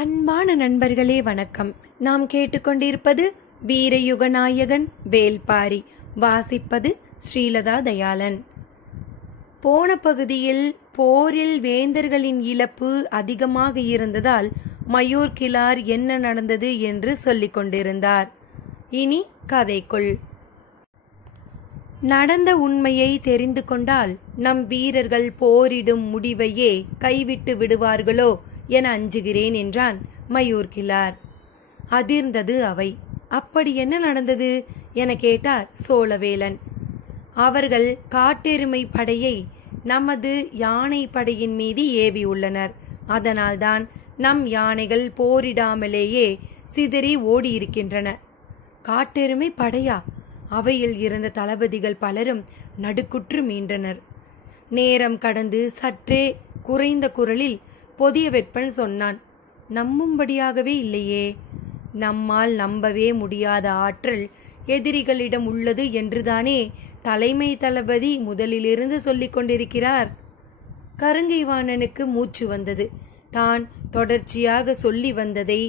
அன்பான நண்பர்களே வணக்கம். நாம் கேட்டுக்கொண்டிருப்பது வீரயுகநாயகன் வேல்பாரி. வாசிப்பது ஸ்ரீலதா தயாளன். போன பகுதியில் போரில் வேந்தர்களின் இழப்பு அதிகமாக இருந்ததால் மயூர் கிழார் என்ன நடந்தது என்று சொல்லிக் கொண்டிருந்தார். இனி கதைக்குள். நடந்த உண்மையை தெரிந்து கொண்டால் நம் வீரர்கள் போரிடும் முடிவையே கைவிட்டு விடுவார்களோ என அஞ்சுகிறேன் என்றான் மயூர் கிழார். அதிர்ந்தது அவை. அப்படி என்ன நடந்தது என கேட்டார் சோழவேலன். அவர்கள் காட்டெருமை படையை நமது யானை படையின் மீது ஏவியுள்ளனர். அதனால்தான் நம் யானைகள் போரிடாமலேயே சிதறி ஓடியிருக்கின்றன. காட்டெருமை படையா? அவையில் இருந்த தளபதிகள் பலரும் நடுக்குற்று மீண்டனர். நேரம் கடந்து சற்றே குறைந்த குரலில் பொதிய வெப்பன் சொன்னான். நம்பும்படியாகவே இல்லையே. நம்மால் நம்பவே முடியாத ஆற்றல் எதிரிகளிடம் உள்ளது என்றுதானே தலைமை தளபதி முதலிலிருந்து சொல்லிக் கொண்டிருக்கிறார். கருங்கைவாணனுக்கு மூச்சு வந்தது. தான் தொடர்ச்சியாக சொல்லி வந்ததை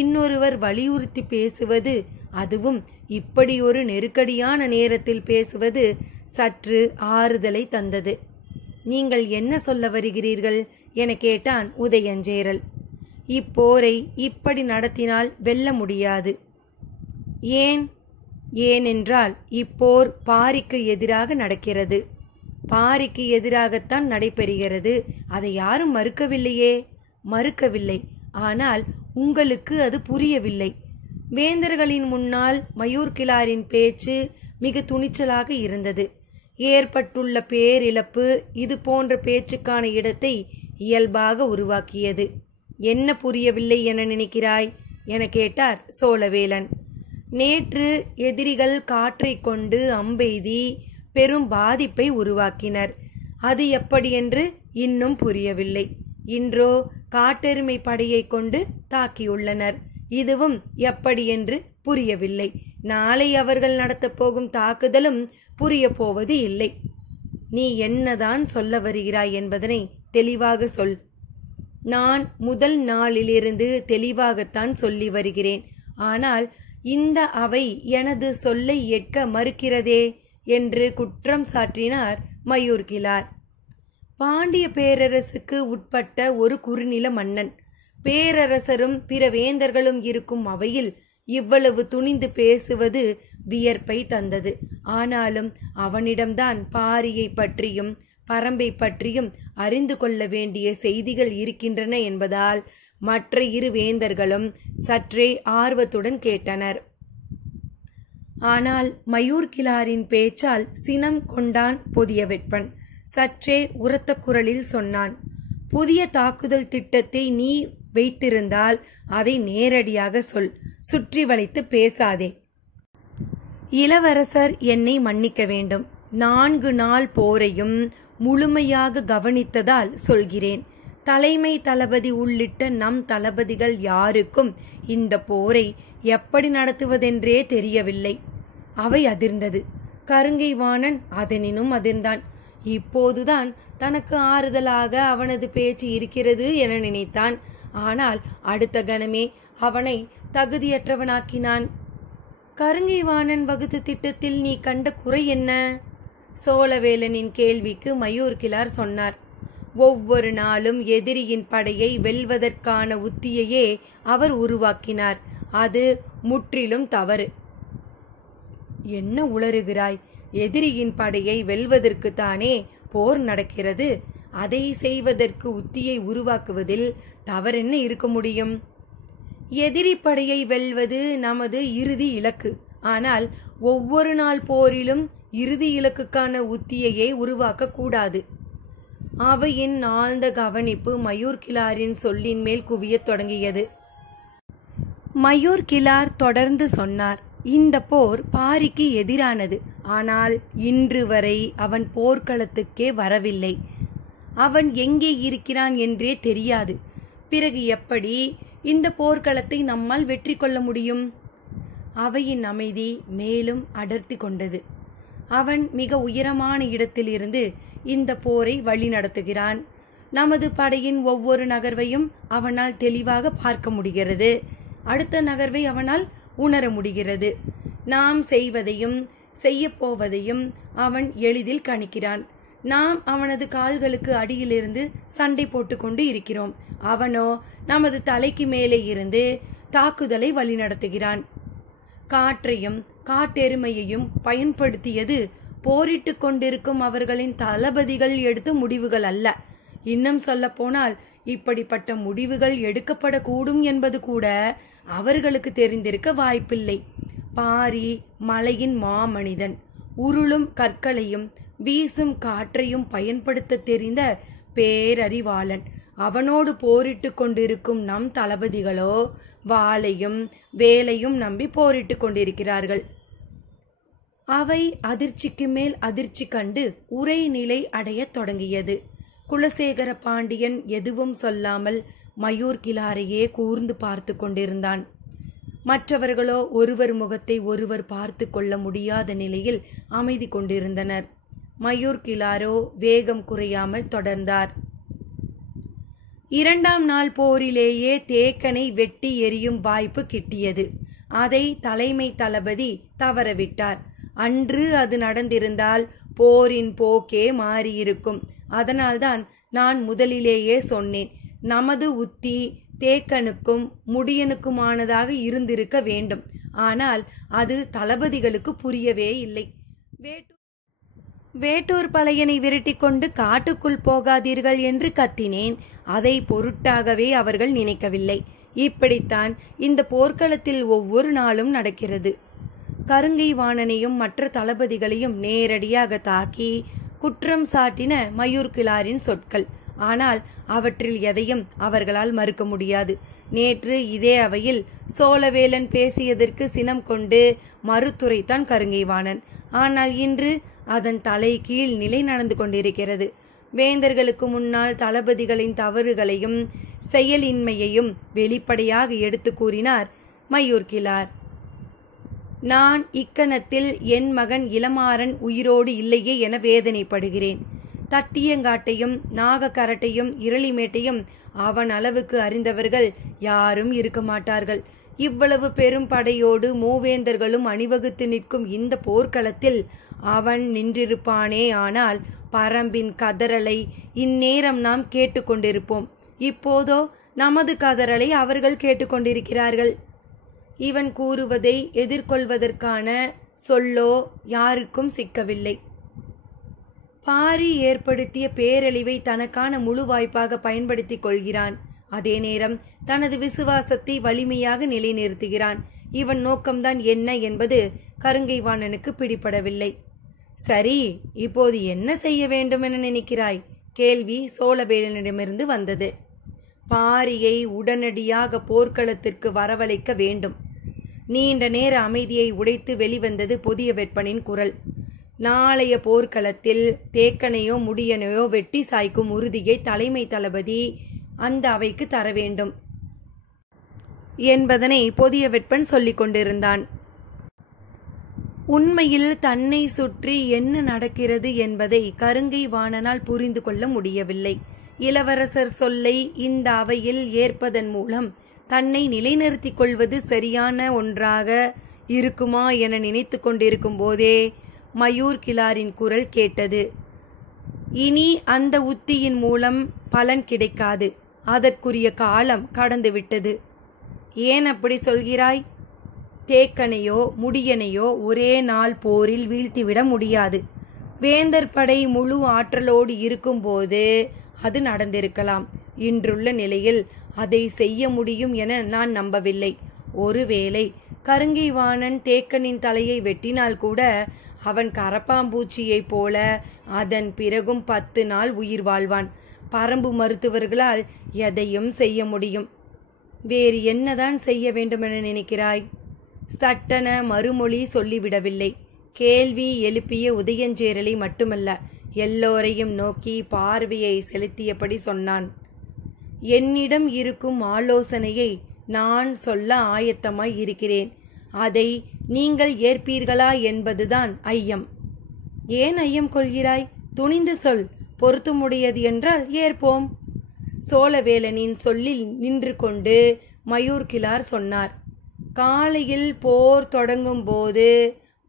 இன்னொருவர் வலியுறுத்தி பேசுவது, அதுவும் இப்படி ஒரு நெருக்கடியான நேரத்தில் பேசுவது சற்று ஆறுதலை தந்தது. நீங்கள் என்ன சொல்ல வருகிறீர்கள் என கேட்டான் உதயஞ்சேரல். இப்போரை இப்படி நடத்தினால் வெல்ல முடியாது. ஏனென்றால் இப்போர் பாரிக்கு எதிராக நடக்கிறது. பாரிக்கு எதிராகத்தான் நடைபெறுகிறது. அதை யாரும் மறுக்கவில்லையே. மறுக்கவில்லை. ஆனால் உங்களுக்கு அது புரியவில்லை. வேந்தர்களின் முன்னால் மயூர் கிழாரின் பேச்சு மிக துணிச்சலாக இருந்தது. ஏற்பட்டுள்ள பேரிழப்பு இது போன்ற பேச்சுக்கான இடத்தை இயல்பாக உருவாக்கியது. என்ன புரியவில்லை என நினைக்கிறாய் என கேட்டார் சோழவேலன். நேற்று எதிரிகள் காற்றை கொண்டு அம்பெய்தி பெரும் பாதிப்பை உருவாக்கினர். அது எப்படியென்று இன்னும் புரியவில்லை. இன்றோ காட்டெருமை படையை கொண்டு தாக்கியுள்ளனர். இதுவும் எப்படியென்று புரியவில்லை. நாளை அவர்கள் நடத்தப் போகும் தாக்குதலும் புரிய போவது இல்லை. நீ என்னதான் சொல்ல வருகிறாய் என்பதனை தெளிவாக சொல். நான் முதல் நாளிலிருந்து தெளிவாகத்தான் சொல்லி வருகிறேன். ஆனால் இந்த அவை எனது சொல்லை ஏற்க மறுக்கிறதே என்று குற்றம் சாற்றினார் மயூர் கிழார். பாண்டிய பேரரசுக்கு உட்பட்ட ஒரு குறுநில மன்னன், பேரரசரும் பிற வேந்தர்களும் இருக்கும் அவையில் இவ்வளவு துணிந்து பேசுவது வியர்ப்பை தந்தது. ஆனாலும் அவனிடம்தான் பாரியை பற்றியும் பரம்பை பற்றியும் அறிந்து கொள்ள வேண்டிய செய்திகள் இருக்கின்றன என்பதால் மற்ற இரு வேந்தர்களும் சற்றே ஆர்வத்துடன் கேட்டனர். ஆனால் மயூர் கிழாரின் பேச்சால் சினம் கொண்டான் பொதிய வெப்பன். சற்றே உரத்த குரலில் சொன்னான். புதிய தாக்குதல் திட்டத்தை நீ வைத்திருந்தால் அதை நேரடியாக சொல். சுற்றி வளைத்து பேசாதே. இளவரசர் என்னை மன்னிக்க வேண்டும். 4 நாள் போரையும் முழுமையாக கவனித்ததால் சொல்கிறேன். தலைமை தளபதி உள்ளிட்ட நம் தளபதிகள் யாருக்கும் இந்த போரை எப்படி நடத்துவதென்றே தெரியவில்லை. அவை அதிர்ந்தது. கருங்கைவாணன் அதனினும் அதிர்ந்தான். இப்போதுதான் தனக்கு ஆறுதலாக அவனது பேச்சு இருக்கிறது என நினைத்தான். ஆனால் அடுத்த கணமே அவனை தகுதியற்றவனாக்கினான். கருங்கைவாணன் வகுத்த திட்டத்தில் நீ கண்ட குறை என்ன? சோழவேலனின் கேள்விக்கு மயூர் கிழார் சொன்னார். ஒவ்வொரு நாளும் எதிரியின் படையை வெல்வதற்கான உத்தியையே அவர் உருவாக்கினார். அது முற்றிலும் தவறு. என்ன உளறுகிறாய்? எதிரியின் படையை வெல்வதற்குத்தானே போர் நடக்கிறது. அதை செய்வதற்கு உத்தியை உருவாக்குவதில் தவறென்ன இருக்க முடியும்? எதிரி படையை வெல்வது நமது இறுதி இலக்கு. ஆனால் ஒவ்வொரு நாள் போரிலும் இறுதி இலக்குக்கான உத்தியையே உருவாக்க கூடாது. அவையின் ஆழ்ந்த கவனிப்பு மயூர் கிழாரின் சொல்லின் மேல் குவியத் தொடங்கியது. மயூர் கிழார் தொடர்ந்து சொன்னார். இந்த போர் பாரிக்கு எதிரானது. ஆனால் இன்று வரை அவன் போர்க்களத்துக்கே வரவில்லை. அவன் எங்கே இருக்கிறான் என்றே தெரியாது. பிறகு எப்படி இந்த போர்க்களத்தை நம்மால் வெற்றி கொள்ள முடியும்? அவையின் அமைதி மேலும் அடர்த்தி கொண்டது. அவன் மிக உயரமான இடத்திலிருந்து இந்த போரை வழி நடத்துகிறான். நமது படையின் ஒவ்வொரு நகர்வையும் அவனால் தெளிவாக பார்க்க முடிகிறது. அடுத்த நகர்வை அவனால் உணர முடிகிறது. நாம் செய்வதையும் செய்யப்போவதையும் அவன் எளிதில் கணிக்கிறான். நாம் அவனது கால்களுக்கு அடியிலிருந்து சண்டை போட்டுக்கொண்டு இருக்கிறோம். அவனோ நமது தலைக்கு மேலே இருந்து தாக்குதலை வழிநடத்துகிறான். காற்றையும் காட்டெருமையையும் பயன்படுத்தியது போரிட்டு கொண்டிருக்கும் அவர்களின் தளபதிகள் எடுத்த முடிவுகள் அல்ல. இன்னும் சொல்ல போனால் இப்படிப்பட்ட முடிவுகள் எடுக்கப்படக்கூடும் என்பது கூட அவர்களுக்கு தெரிந்திருக்க வாய்ப்பில்லை. பாரி மலையின் மாமனிதன், உருளும் கற்களையும் வீசும் காற்றையும் பயன்படுத்த தெரிந்த பேரறிவாளன். அவனோடு போரிட்டு கொண்டிருக்கும் நம் தளபதிகளோ வாளையும் வேலையும் நம்பி போரிட்டு கொண்டிருக்கிறார்கள். அவை அதிர்ச்சிக்கு மேல் அதிர்ச்சி கண்டு உரைநிலை அடையத் தொடங்கியது. குலசேகர பாண்டியன் எதுவும் சொல்லாமல் மயூர் கிழாரையே கூர்ந்து பார்த்து கொண்டிருந்தான். மற்றவர்களோ ஒருவர் முகத்தை ஒருவர் பார்த்து கொள்ள முடியாத நிலையில் அமைதி கொண்டிருந்தனர். மயூர் கிழாரோ வேகம் குறையாமல் தொடர்ந்தார். 2ஆம் நாள் போரிலேயே தேக்கனை வெட்டி எறியும் வாய்ப்பு கிட்டியது. அதை தலைமை தளபதி தவறவிட்டார். அன்று அது நடந்திருந்தால் போரின் போக்கே மாறியிருக்கும். அதனால்தான் நான் முதலிலேயே சொன்னேன், நமது உத்தி தேக்கனுக்கும் முடியனுக்குமானதாக இருந்திருக்க வேண்டும். ஆனால் அது தளபதிகளுக்கு புரியவே இல்லை. வேட்டூர் பழையனை விரட்டி கொண்டு காட்டுக்குள் போகாதீர்கள் என்று கத்தினேன். அதை பொருட்டாகவே அவர்கள் நினைக்கவில்லை. இப்படித்தான் இந்த போர்க்களத்தில் ஒவ்வொரு நாளும் நடக்கிறது. கருங்கை வாணனையும் மற்ற தளபதிகளையும் நேரடியாக தாக்கி குற்றம் சாட்டின மயூர் கிழாரின் சொற்கள். ஆனால் அவற்றில் எதையும் அவர்களால் மறுக்க முடியாது. நேற்று இதே அவையில் சோழவேலன் பேசியதற்கு சினம் கொண்டு மறுத்துரைத்தான் கருங்கை வாணன். ஆனால் இன்று அதன் தலை கீழ் நிலை நடந்து கொண்டிருக்கிறது. வேந்தர்களுக்கு முன்னால் தளபதிகளின் தவறுகளையும் செயலின்மையையும் வெளிப்படையாக எடுத்து கூறினார் மயூர் கிழார். நான் இக்கணத்தில் என் மகன் இளமாறன் உயிரோடு இல்லையே என வேதனைப்படுகிறேன். தட்டியங்காட்டையும் நாகக்கரட்டையும் இரளிமேட்டையும் அவன் அளவுக்கு அறிந்தவர்கள் யாரும் இருக்க மாட்டார்கள். இவ்வளவு பெரும் படையோடு மூவேந்தர்களும் அணிவகுத்து நிற்கும் இந்த போர்க்களத்தில் அவன் நின்றிருப்பானே. ஆனால் பரம்பின் கதறலை இந்நேரம் நாம் கேட்டுக்கொண்டிருப்போம். இப்போதோ நமது கதறலை அவர்கள் கேட்டுக்கொண்டிருக்கிறார்கள். இவன் கூறுவதை எதிர்கொள்வதற்கான சொல்லோ யாருக்கும் சிக்கவில்லை. பாரி ஏற்படுத்திய பேரழிவை தனக்கான முழு வாய்ப்பாக பயன்படுத்தி கொள்கிறான். அதே நேரம் தனது விசுவாசத்தை வலிமையாக நிலைநிறுத்துகிறான். இவன் நோக்கம்தான் என்ன என்பது கருங்கை வாணனுக்கு பிடிபடவில்லை. சரி, இப்போது என்ன செய்ய வேண்டும் என நினைக்கிறாய்? கேள்வி சோழவேலனிடமிருந்து வந்தது. பாரியை உடனடியாக போர்க்களத்திற்கு வரவழைக்க வேண்டும். நீண்ட நேர அமைதியை உடைத்து வெளிவந்தது புதிய வெப்பனின் குரல். நாளைய போர்க்களத்தில் தேக்கனையோ முடியனையோ வெட்டி சாய்க்கும் உறுதியை தலைமை தளபதி அந்த அவைக்கு தர வேண்டும் என்பதனை புதிய வெப்பன் சொல்லிக் கொண்டிருந்தான். உண்மையில் தன்னை சுற்றி என்ன நடக்கிறது என்பதை கருங்கை வாணனால் புரிந்து கொள்ள முடியவில்லை. இளவரசர் சொல்லை இந்த அவையில் ஏற்பதன் மூலம் தன்னை நிலைநிறுத்திக் கொள்வது சரியான ஒன்றாக இருக்குமா என நினைத்து கொண்டிருக்கும் போதே மயூர் கிழாரின் குரல் கேட்டது. இனி அந்த உத்தியின் மூலம் பலன் கிடைக்காது. அதற்குரிய காலம் கடந்துவிட்டது. ஏன் அப்படி சொல்கிறாய்? தேக்கனையோ முடியனையோ ஒரே நாள் போரில் வீழ்த்திவிட முடியாது. வேந்தர் படை முழு ஆற்றலோடு இருக்கும்போது அது நடந்திருக்கலாம். இன்றுள்ள நிலையில் அதை செய்ய முடியும் என நான் நம்பவில்லை. ஒருவேளை கருங்கை வாணன் தேக்கனின் தலையை வெட்டினால் கூட அவன் கரப்பாம்பூச்சியைப் போல அதன் பிறகும் 10 நாள் உயிர் வாழ்வான். பரம்பு மருத்துவர்களால் எதையும் செய்ய முடியும். வேறு என்னதான் செய்ய வேண்டுமென நினைக்கிறாய்? சட்டென மறுமொழி சொல்லிவிடவில்லை. கேள்வி எழுப்பிய உதயஞ்சேரலை மட்டுமல்ல, எல்லோரையும் நோக்கி பார்வையை செலுத்தியபடி சொன்னான். என்னிடம் இருக்கும் ஆலோசனையை நான் சொல்ல ஆயத்தமாய் இருக்கிறேன். அதை நீங்கள் ஏற்பீர்களா என்பதுதான் ஐயம். ஏன் ஐயம் கொள்கிறாய்? துணிந்து சொல். பொருத்தமுடையது என்றால் ஏற்போம். சோழவேலனின் சொல்லில் நின்று கொண்டு மயூர்கிழார் சொன்னார். காலையில் போர் தொடங்கும் போது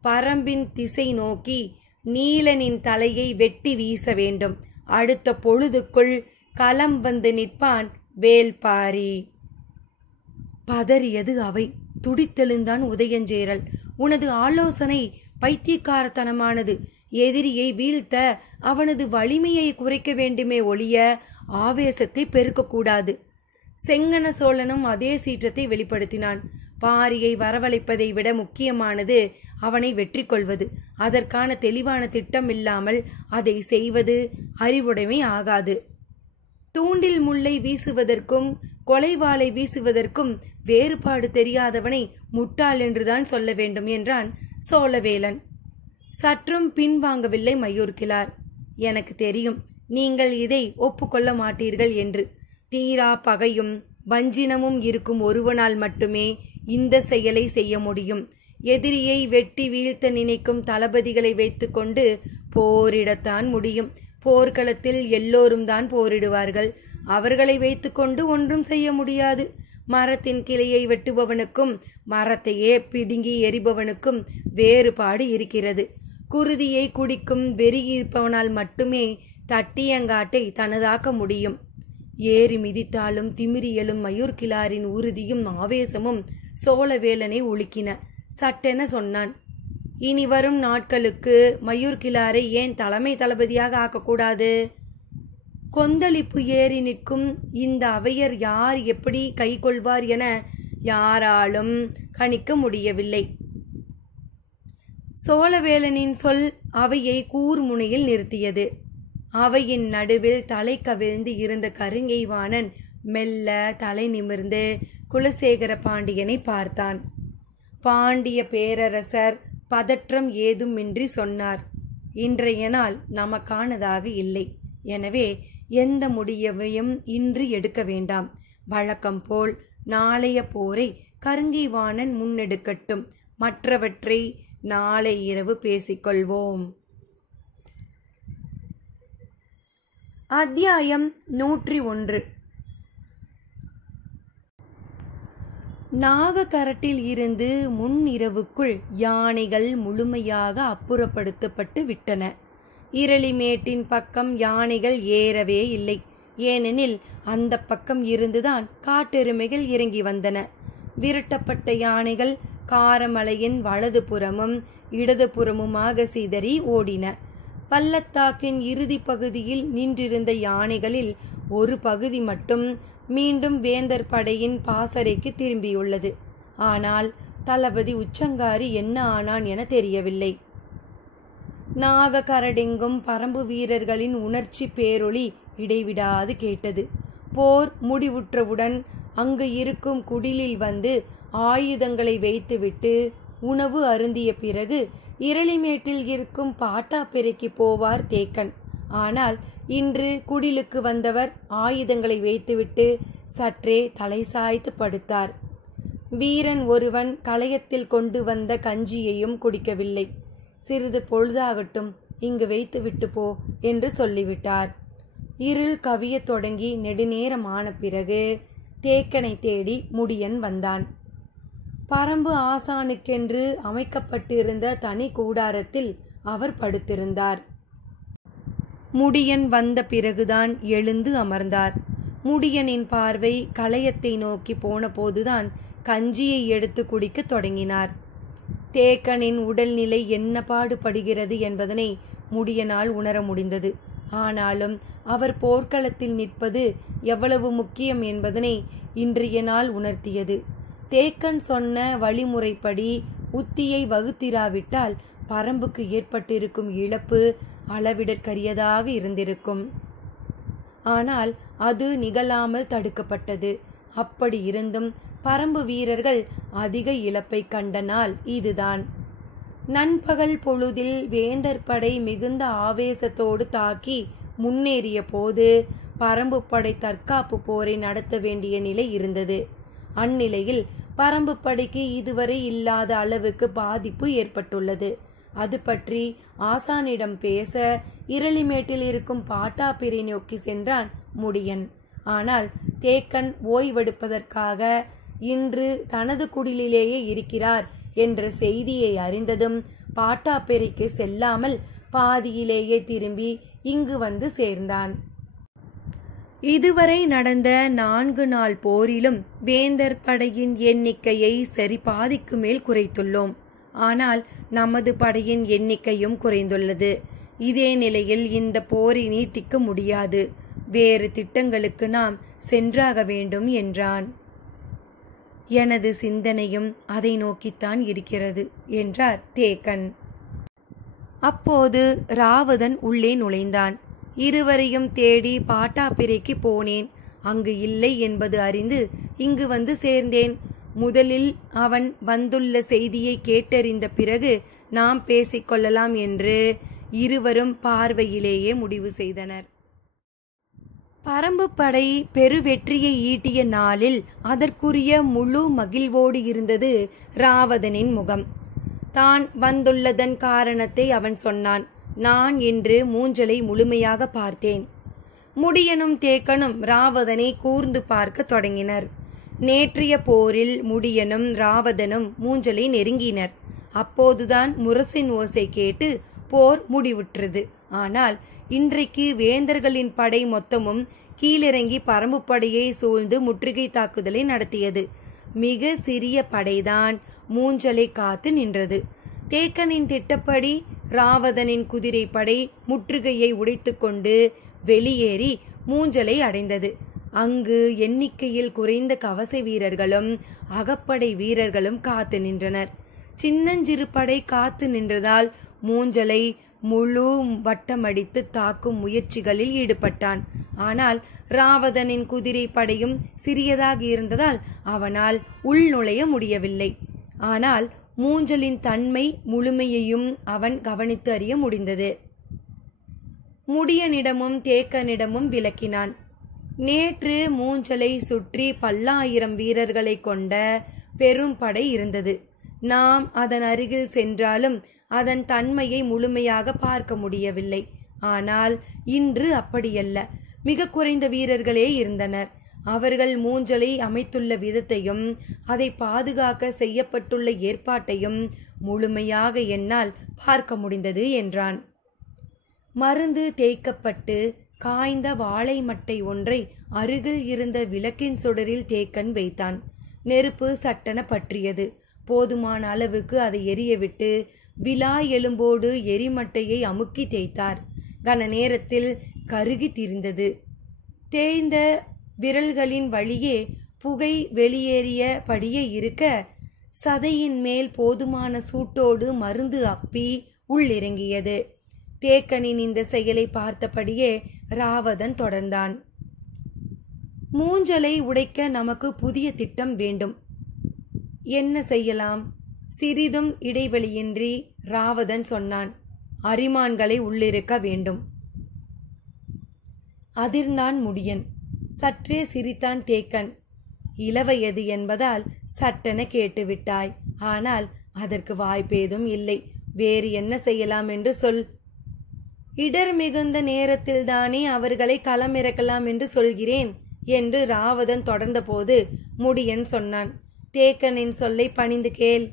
பரம்பின் திசை நோக்கி நீலனின் தலையை வெட்டி வீச வேண்டும். அடுத்த பொழுதுக்குள் களம் வந்து நிற்பான் வேல்பாரி. பதறியது அவை. துடித்தெழுந்தான் உதயஞ்சேரல். உனது ஆலோசனை பைத்தியக்காரத்தனமானது. எதிரியை வீழ்த்த அவனது வலிமையை குறைக்க வேண்டுமே ஒழிய ஆவேசத்தை பெருக்கக்கூடாது. செங்கன சோழனும் அதே சீற்றத்தை வெளிப்படுத்தினான். பாரியை வரவழைப்பதை விட முக்கியமானது அவனை வெற்றி கொள்வது. அதற்கான தெளிவான திட்டம் இல்லாமல் அதை செய்வது அறிவுடைமை ஆகாது. தூண்டில் முல்லை வீசுவதற்கும் கொலைவாளை வீசுவதற்கும் வேறுபாடு தெரியாதவனை முட்டாள் என்றுதான் சொல்ல வேண்டும் என்றான் சோழவேலன். சற்றும் பின்வாங்கவில்லை மயூர்கிழார். எனக்கு தெரியும் நீங்கள் இதை ஒப்புக்கொள்ள மாட்டீர்கள் என்று. தீரா பகையும் வஞ்சினமும் இருக்கும் ஒருவனால் மட்டுமே இந்த செயலை செய்ய முடியும். எதிரியை வெட்டி வீழ்த்த நினைக்கும் தளபதிகளை வைத்துக்கொண்டு போரிடத்தான் முடியும். போர்க்களத்தில் எல்லோரும் தான் போரிடுவார்கள். அவர்களை வைத்துக்கொண்டு ஒன்றும் செய்ய முடியாது. மரத்தின் கிளையை வெட்டுபவனுக்கும் மரத்தையே பிடுங்கி எறிபவனுக்கும் வேறுபாடு இருக்கிறது. குருதியை குடிக்கும் வெறியிருப்பவனால் மட்டுமே தட்டியங்காட்டை தனதாக்க முடியும். ஏறி மிதித்தாலும் திமிரியலும் மயூர்கிழாரின் உறுதியும் ஆவேசமும் சோழவேலனை உலுக்கின. சட்டென சொன்னான். இனி வரும் நாட்களுக்கு மயூர்கிழாரை ஏன் தலைமை தளபதியாக ஆக்கக்கூடாது? கொந்தளிப்பு ஏறி நிற்கும் இந்த அவையர் யார் எப்படி கை கொள்வார் என யாராலும் கணிக்க முடியவில்லை. சோழவேலனின் சொல் அவையை கூர்முனையில் நிறுத்தியது. அவையின் நடுவில் தலை கவிழ்ந்து இருந்த கருங்கைவாணன் மெல்ல தலை நிமிர்ந்து குலசேகர பாண்டியனை பார்த்தான். பாண்டிய பேரரசர் பதற்றம் ஏதுமின்றி சொன்னார். இன்றைய நாள் நமக்கானதாக இல்லை. எனவே எந்த முடிவையும் இன்று எடுக்க வேண்டாம். வழக்கம் போல் நாளைய போரை கருங்கைவாணன் முன்னெடுக்கட்டும். மற்றவற்றை நாளை இரவு பேசிக்கொள்வோம். அத்தியாயம் 101. நாகக்கரட்டில் இருந்து முன்னிரவுக்குள் யானைகள் முழுமையாக அப்புறப்படுத்தப்பட்டு விட்டன. இரளிமேட்டின் பக்கம் யானைகள் ஏறவே இல்லை. ஏனெனில் அந்த பக்கம் இருந்துதான் காட்டெருமைகள் இறங்கி வந்தன. விரட்டப்பட்ட யானைகள் காரமலையின் வலது புறமும் இடது புறமுமாக சிதறி ஓடின. பள்ளத்தாக்கின் இறுதி பகுதியில் நின்றிருந்த யானைகளில் ஒரு பகுதி மட்டும் மீண்டும் வேந்தர் படையின் பாசறைக்கு திரும்பியுள்ளது. ஆனால் தளபதி உச்சங்காரி என்ன ஆனான் என தெரியவில்லை. நாகக்கரடெங்கும் பரம்பு வீரர்களின் உணர்ச்சி பேரொளி இடைவிடாது கேட்டது. போர் முடிவுற்றவுடன் அங்கு இருக்கும் குடிலில் வந்து ஆயுதங்களை வைத்துவிட்டு உணவு அருந்திய பிறகு இரளிமேட்டில் இருக்கும் பாட்டாப்பிரைக்கு போவார் தேக்கன். ஆனால் இன்று குடிலுக்கு வந்தவர் ஆயுதங்களை வைத்துவிட்டு சற்றே தலை சாய்த்து படுத்தார். வீரன் ஒருவன் களையத்தில் கொண்டு வந்த கஞ்சியையும் குடிக்கவில்லை. சிறிது பொழுதாகட்டும், இங்கு வைத்துவிட்டு போ என்று சொல்லிவிட்டார். இருள் கவிய தொடங்கி நெடுநேரமான பிறகு தேக்கனை தேடி முடியன் வந்தான். பரம்பு ஆசானுக்கென்று அமைக்கப்பட்டிருந்த தனி கூடாரத்தில் அவர் படுத்திருந்தார். முடியன் வந்த பிறகுதான் எழுந்து அமர்ந்தார். முடியனின் பார்வை களையத்தை நோக்கி போன போதுதான் கஞ்சியை எடுத்து குடிக்க தொடங்கினார். தேக்கனின் உடல்நிலை என்ன பாடுபடுகிறது என்பதனை முடியனால் உணர முடிந்தது. ஆனாலும் அவர் போர்க்களத்தில் நிற்பது எவ்வளவு முக்கியம் என்பதனை இன்றைய நாள் உணர்த்தியது. தேக்கன் சொன்ன வழிமுறைப்படி உத்தியை வகுத்திராவிட்டால் பரம்புக்கு ஏற்பட்டிருக்கும் இழப்பு அளவிடற்கரியதாக இருந்திருக்கும். ஆனால் அது நிகழாமல் தடுக்கப்பட்டது. அப்படி இருந்தும் பரம்பு வீரர்கள் அதிக இழப்பை கண்ட நாள் இதுதான். நண்பகல் பொழுதில் வேந்தர் படை மிகுந்த ஆவேசத்தோடு தாக்கி முன்னேறிய போது பரம்பு படை தற்காப்பு போரை நடத்த வேண்டிய நிலை இருந்தது. அந்நிலையில் பரம்பு படைக்கு இதுவரை இல்லாத அளவுக்கு பாதிப்பு ஏற்பட்டுள்ளது. அது பற்றி ஆசானிடம் பேச இரளிமேட்டில் இருக்கும் பாட்டாப்பிரை நோக்கி சென்றான் முடியன். ஆனால் தேக்கன் ஓய்வெடுப்பதற்காக இன்று தனது குடிலிலேயே இருக்கிறார் என்ற செய்தியை அறிந்ததும் பாட்டாப்பிரைக்கு செல்லாமல் பாதியிலேயே திரும்பி இங்கு வந்து சேர்ந்தான். இதுவரை நடந்த 4 நாள் போரிலும் வேந்தர் படையின் எண்ணிக்கையை சரி பாதிக்கு மேல் குறைத்துள்ளோம். ஆனால் நமது படையின் எண்ணிக்கையும் குறைந்துள்ளது. இதே நிலையில் இந்த போரை நீட்டிக்க முடியாது. வேறு திட்டங்களுக்கு நாம் சென்றாக வேண்டும் என்றான். எனது சிந்தனையும் அதை நோக்கித்தான் இருக்கிறது என்றார் தேக்கன். அப்போது ராவதன் உள்ளே நுழைந்தான். இருவரையும் தேடி பாட்டாப்பிரைக்கு போனேன். அங்கு இல்லை என்பது அறிந்து இங்கு வந்து சேர்ந்தேன். முதலில் அவன் வந்துள்ள செய்தியை கேட்டறிந்த பிறகு நாம் பேசிக்கொள்ளலாம் என்று இருவரும் பார்வையிலேயே முடிவு செய்தனர். பரம்பு படை பெருவெற்றியை ஈட்டிய நாளில் அதற்குரிய முழு மகிழ்வோடு இருந்தது ராவதனின் முகம். தான் வந்துள்ளதன் காரணத்தை அவன் சொன்னான். நான் இன்று மூஞ்சலை முழுமையாக பார்த்தேன். முடியனும் தேக்கனும் ராவதனை கூர்ந்து பார்க்க தொடங்கினர். நேற்றைய போரில் முடியனும் ராவதனும் மூஞ்சலை நெருங்கினர். அப்போதுதான் முரசின் ஓசை கேட்டு போர் முடிவுற்றது. ஆனால் இன்றைக்கு வேந்தர்களின் படை மொத்தமும் கீழிறங்கி பரம்பு படையை சூழ்ந்து முற்றுகை தாக்குதலை நடத்தியது. மிக சிறிய படைதான் மூஞ்சலை காத்து நின்றது. தேக்கனின் திட்டப்படி ராவதனின் குதிரை படை முற்றுகையை உடைத்து கொண்டு வெளியேறி மூஞ்சலை அடைந்தது. அங்கு எண்ணிக்கையில் குறைந்த கவச வீரர்களும் அகப்படை வீரர்களும் காத்து நின்றனர். சின்னஞ்சிறு படை காத்து நின்றதால் மூஞ்சலை முழு வட்டமடித்து தாக்கும் முயற்சிகளில் ஈடுபட்டான். ஆனால் ராவதனின் குதிரை படையும் சிறியதாக இருந்ததால் அவனால் உள் நுழைய முடியவில்லை. ஆனால் மூஞ்சலின் தன்மை முழுமையையும் அவன் கவனித்து அறிய முடிந்தது. முடியனிடமும் தேக்கனிடமும் விளக்கினான். நேற்று மூஞ்சலை சுற்றி பல்லாயிரம் வீரர்களை கொண்ட பெரும் படை இருந்தது. நாம் அதன் அருகில் சென்றாலும் அதன் தன்மையை முழுமையாக பார்க்க முடியவில்லை. ஆனால் இன்று அப்படியல்ல. மிக குறைந்த வீரர்களே இருந்தனர். அவர்கள் மூஞ்சலை அமைத்துள்ள விதத்தையும் அதை பாதுகாக்க செய்யப்பட்டுள்ள ஏற்பாட்டையும் முழுமையாக என்னால் பார்க்க முடிந்தது என்றான். மருந்து தேய்க்கப்பட்டு காய்ந்த வாழை மட்டை ஒன்றை அருகில் இருந்த விளக்கின் சுடரில் தேக்கன் வைத்தான். நெருப்பு சட்டென பற்றியது. போதுமான அளவுக்கு அதை எரியவிட்டு விலா எலும்போடு எரிமட்டையை அமுக்கி தேய்த்தார். கன நேரத்தில் கருகி திரிந்தது. தேய்ந்த விரல்களின் வழியே புகை வெளியேறியபடியே இருக்க சதையின் மேல் போதுமான சூட்டோடு மருந்து அப்பி உள்ளிறங்கியது. தேக்கனின் இந்த செயலை பார்த்தபடியே ராவதன் தொடர்ந்தான். மூஞ்சலை உடைக்க நமக்கு புதிய திட்டம் வேண்டும். என்ன செய்யலாம்? சிறிதும் இடைவெளியின்றி ராவதன் சொன்னான். அரிமான்களை உள்ளிருக்க வேண்டும். அதிர்ந்தான் முடியன். சற்றே சிரித்தான் தேக்கன். இளவயது என்பதால் சட்டென கேட்டுவிட்டாய். ஆனால் அதற்கு வாய்ப்பேதும் இல்லை. வேறு என்ன செய்யலாம் என்று சொல். இடர் மிகுந்த நேரத்தில்தானே அவர்களை களமிறக்கலாம் என்று சொல்கிறேன் என்று ராவதன் தொடர்ந்தபோது முடியன் சொன்னான். தேக்கனின் சொல்லை பணிந்து கேள்.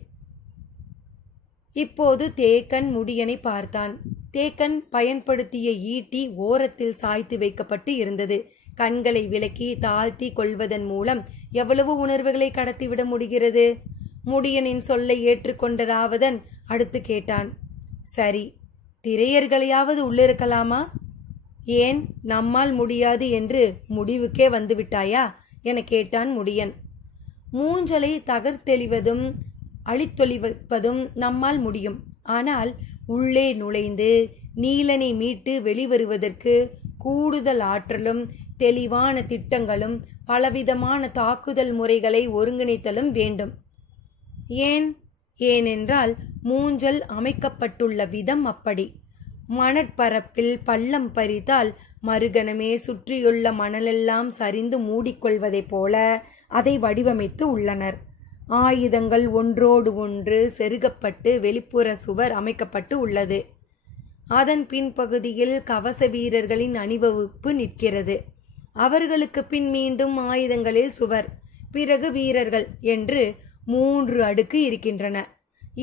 இப்போது தேக்கன் முடியனை பார்த்தான். தேக்கன் பயன்படுத்திய ஈட்டி ஓரத்தில் சாய்த்து வைக்கப்பட்டு இருந்தது. கண்களை விலக்கி தாழ்த்தி கொள்வதன் மூலம் எவ்வளவு உணர்வுகளை கடத்திவிட முடிகிறது? முடியனின் சொல்லை ஏற்றுக்கொண்ட ராவதன் அடுத்து கேட்டான். சரி, திரையர்களையாவது உள்ளிருக்கலாமா? ஏன் நம்மால் முடியாது என்று முடிவுக்கே வந்துவிட்டாயா என கேட்டான் முடியன். மூஞ்சலை தகர்த்தெளிவதும் அழித்தொழிப்பதும் நம்மால் முடியும். ஆனால் உள்ளே நுழைந்து நீலனை மீட்டு வெளிவருவதற்கு கூடுதல் ஆற்றலும் தெளிவான திட்டங்களும் பலவிதமான தாக்குதல் முறைகளை ஒருங்கிணைத்தலும் வேண்டும். ஏனென்றால் மூஞ்சல் அமைக்கப்பட்டுள்ள விதம் அப்படி. மணற்பரப்பில் பள்ளம் பறித்தால் மறுகணமே சுற்றியுள்ள மணலெல்லாம் சரிந்து மூடிக்கொள்வதைப் போல அதை வடிவமைத்து உள்ளனர். ஆயுதங்கள் ஒன்றோடு ஒன்று செருகப்பட்டு வெளிப்புற சுவர் அமைக்கப்பட்டு உள்ளது. அதன் பின்பகுதியில் கவச வீரர்களின் அணிவகுப்பு நிற்கிறது. அவர்களுக்கு பின் மீண்டும் ஆயுதங்களில் சுவர், பிறகு வீரர்கள் என்று 3 அடுக்கு இருக்கின்றன.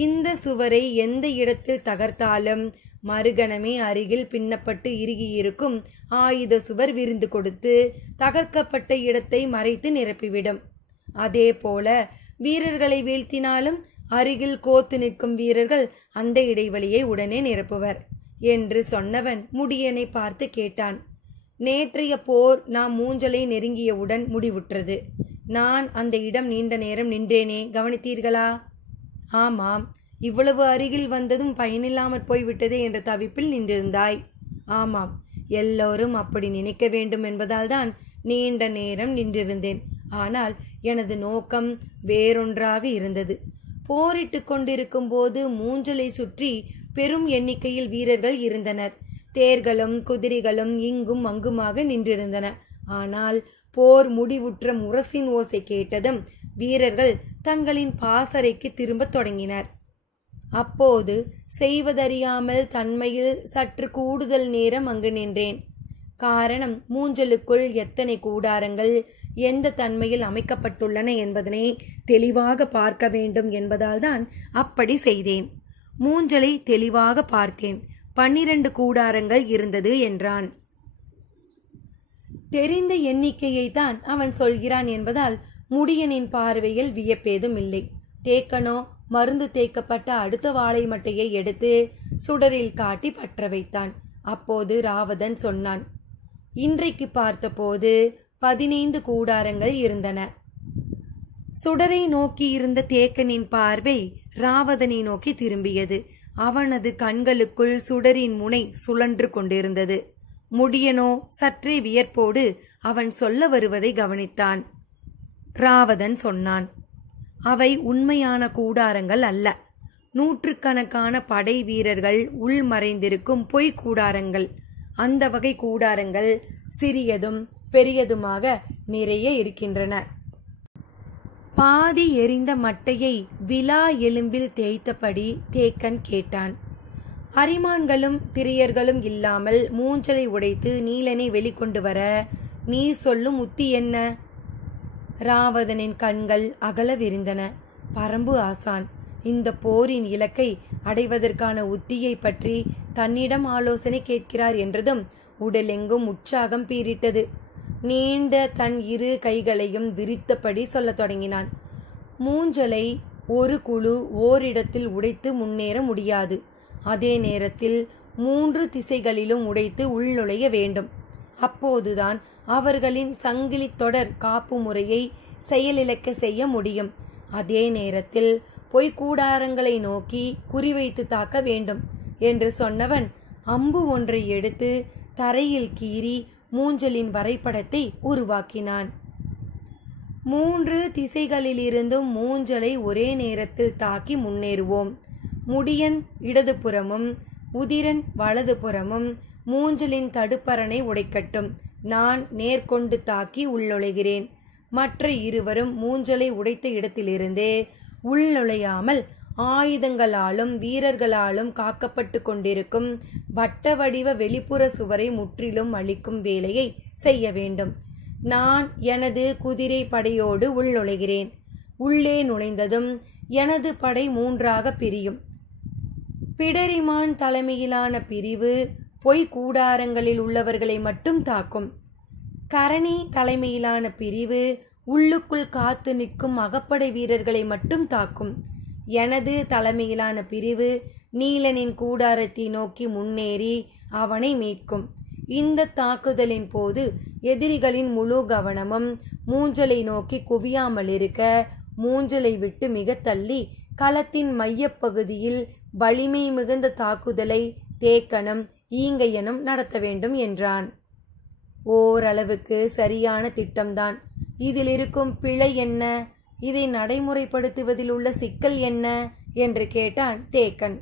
இந்த சுவரை எந்த இடத்தில் தகர்த்தாலும் மறுகணமே அருகில் பின்னப்பட்டு இறுகியிருக்கும் ஆயுத சுவர் விருந்து கொடுத்து தகர்க்கப்பட்ட இடத்தை மறைத்து நிரப்பிவிடும். அதே போல வீரர்களை வீழ்த்தினாலும் அருகில் கோத்து நிற்கும் வீரர்கள் அந்த இடைவெளியை உடனே நிரப்புவர் என்று சொன்னவன் முடியனை பார்த்து கேட்டான். நேற்றைய போர் நாம் மூஞ்சலை நெருங்கியவுடன் முடிவுற்றது. நான் அந்த இடம் நீண்ட நேரம் நின்றேனே, கவனித்தீர்களா? ஆமாம், இவ்வளவு அருகில் வந்ததும் பயனில்லாமற் போய்விட்டதே என்ற தவிப்பில் நின்றிருந்தாய். ஆமாம், எல்லோரும் அப்படி நினைக்க வேண்டும் என்பதால் தான் நீண்ட நேரம் நின்றிருந்தேன். ஆனால் எனது நோக்கம் வேறொன்றாக இருந்தது. போரிட்டு கொண்டிருக்கும் போது மூஞ்சலை சுற்றி பெரும் எண்ணிக்கையில் வீரர்கள் இருந்தனர். தேர்களும் குதிரைகளும் இங்கும் அங்குமாக நின்றிருந்தன. ஆனால் போர் முடிவுற்ற முரசின் ஓசை கேட்டதும் வீரர்கள் தங்களின் பாசறைக்கு திரும்ப தொடங்கினர். அப்போது செய்வதறியாமல் தன்மையில் சற்று கூடுதல் நேரம் அங்கு நின்றேன். காரணம், மூஞ்சலுக்குள் எத்தனை கூடாரங்கள் எந்த தன்மையில் அமைக்கப்பட்டுள்ளன என்பதனை தெளிவாக பார்க்க வேண்டும் என்பதால் தான் அப்படி செய்தேன். மூஞ்சலை தெளிவாக பார்த்தேன். 12 கூடாரங்கள் இருந்தது என்றான். தெரிந்த எண்ணிக்கையை தான் அவன் சொல்கிறான் என்பதால் முடியனின் பார்வையில் வியப்பேதும் இல்லை. தேக்கனோ மருந்து தேக்கப்பட்ட அடுத்த வாழை மட்டையை எடுத்து சுடரில் காட்டி பற்ற வைத்தான். அப்போது ராவதன் சொன்னான், இன்றைக்கு பார்த்தபோது 15 கூடாரங்கள் இருந்தன. சுடரை நோக்கி இருந்த தேக்கனின் பார்வை ராவதனை நோக்கி திரும்பியது. அவனது கண்களுக்குள் சுடரின் முனை சுழன்று கொண்டிருந்தது. முடியனோ சற்றே வியப்போடு அவன் சொல்ல வருவதை கவனித்தான். ராவதன் சொன்னான், அவை உண்மையான கூடாரங்கள் அல்ல. 100கணக்கான படை வீரர்கள் உள்மறைந்திருக்கும் பொய் கூடாரங்கள். அந்த வகை கூடாரங்கள் சிறியதும் பெரியதுமாக நிறைய இருக்கின்றன. பாதி எரிந்த மட்டையை விலா எலும்பில் தேய்த்தபடி தேக்கன் கேட்டான். அரிமான்களும் திரியர்களும் இல்லாமல் மூஞ்சலை உடைத்து நீலனை வெளிக்கொண்டு வர நீ சொல்லும் உத்தி என்ன? ராவதனின் கண்கள் அகல விரிந்தன. பரம்பு ஆசான் இந்த போரின் இலக்கை அடைவதற்கான உத்தியை பற்றி தன்னிடம் ஆலோசனை கேட்கிறார் என்றதும் உடலெங்கும் உற்சாகம் பீரிட்டது. நீண்ட தன் 2 கைகளையும் விரித்தபடி சொல்லத் தொடங்கினான். மூஞ்சலை ஒரு குழு ஓரிடத்தில் உடைத்து முன்னேற முடியாது. அதே நேரத்தில் 3 திசைகளிலும் உடைத்து உள்நுழைய வேண்டும். அப்போதுதான் அவர்களின் சங்கிலி தொடர் காப்பு முறையை செயலிழக்க செய்ய முடியும். அதே நேரத்தில் பொய்க்கூடாரங்களை நோக்கி குறிவைத்து தாக்க வேண்டும் என்று சொன்னவன் அம்பு ஒன்றை எடுத்து தரையில் கீறி மூஞ்சலின் வரைபடத்தை உருவாக்கினான். 3 திசைகளிலிருந்தும் மூஞ்சலை ஒரே நேரத்தில் தாக்கி முன்னேறுவோம். முடியன் இடதுபுறமும் உதிரன் வலதுபுறமும் மூஞ்சலின் தடுப்பரணை உடைக்கட்டும். நான் நேர்கொண்டு தாக்கி உள்நுழைகிறேன். மற்ற இருவரும் மூஞ்சலை உடைத்த இடத்திலிருந்தே உள்நுழையாமல் ஆயுதங்களாலும் வீரர்களாலும் காக்கப்பட்டு கொண்டிருக்கும் வட்ட வடிவ வெளிப்புற சுவரை முற்றிலும் அழிக்கும் வேலையை செய்ய வேண்டும். நான் எனது குதிரை படையோடு உள்நுழைகிறேன். உள்ளே நுழைந்ததும் எனது படை 3ஆக பிரியும். பிடரிமான் தலைமையிலான பிரிவு பொய் கூடாரங்களில் உள்ளவர்களை மட்டும் தாக்கும். கரணி தலைமையிலான பிரிவு உள்ளுக்குள் காத்து நிற்கும் அகப்படை வீரர்களை மட்டும் தாக்கும். எனது தலைமையிலான பிரிவு நீலனின் கூடாரத்தை நோக்கி முன்னேறி அவனை மீட்கும். இந்த தாக்குதலின் போது எதிரிகளின் முழு கவனமும் மூஞ்சலை நோக்கி குவியாமல் இருக்க மூஞ்சலை விட்டு மிக தள்ளி களத்தின் மையப்பகுதியில் வலிமை மிகுந்த தாக்குதலை தேக்கனும் ஈங்கையனும் நடத்த வேண்டும் என்றான். ஓரளவுக்கு சரியான திட்டம்தான். இதில் இருக்கும் பிழை என்ன? இதை நடைமுறைப்படுத்துவதில் உள்ள சிக்கல் என்ன என்று கேட்டான் தேக்கன்.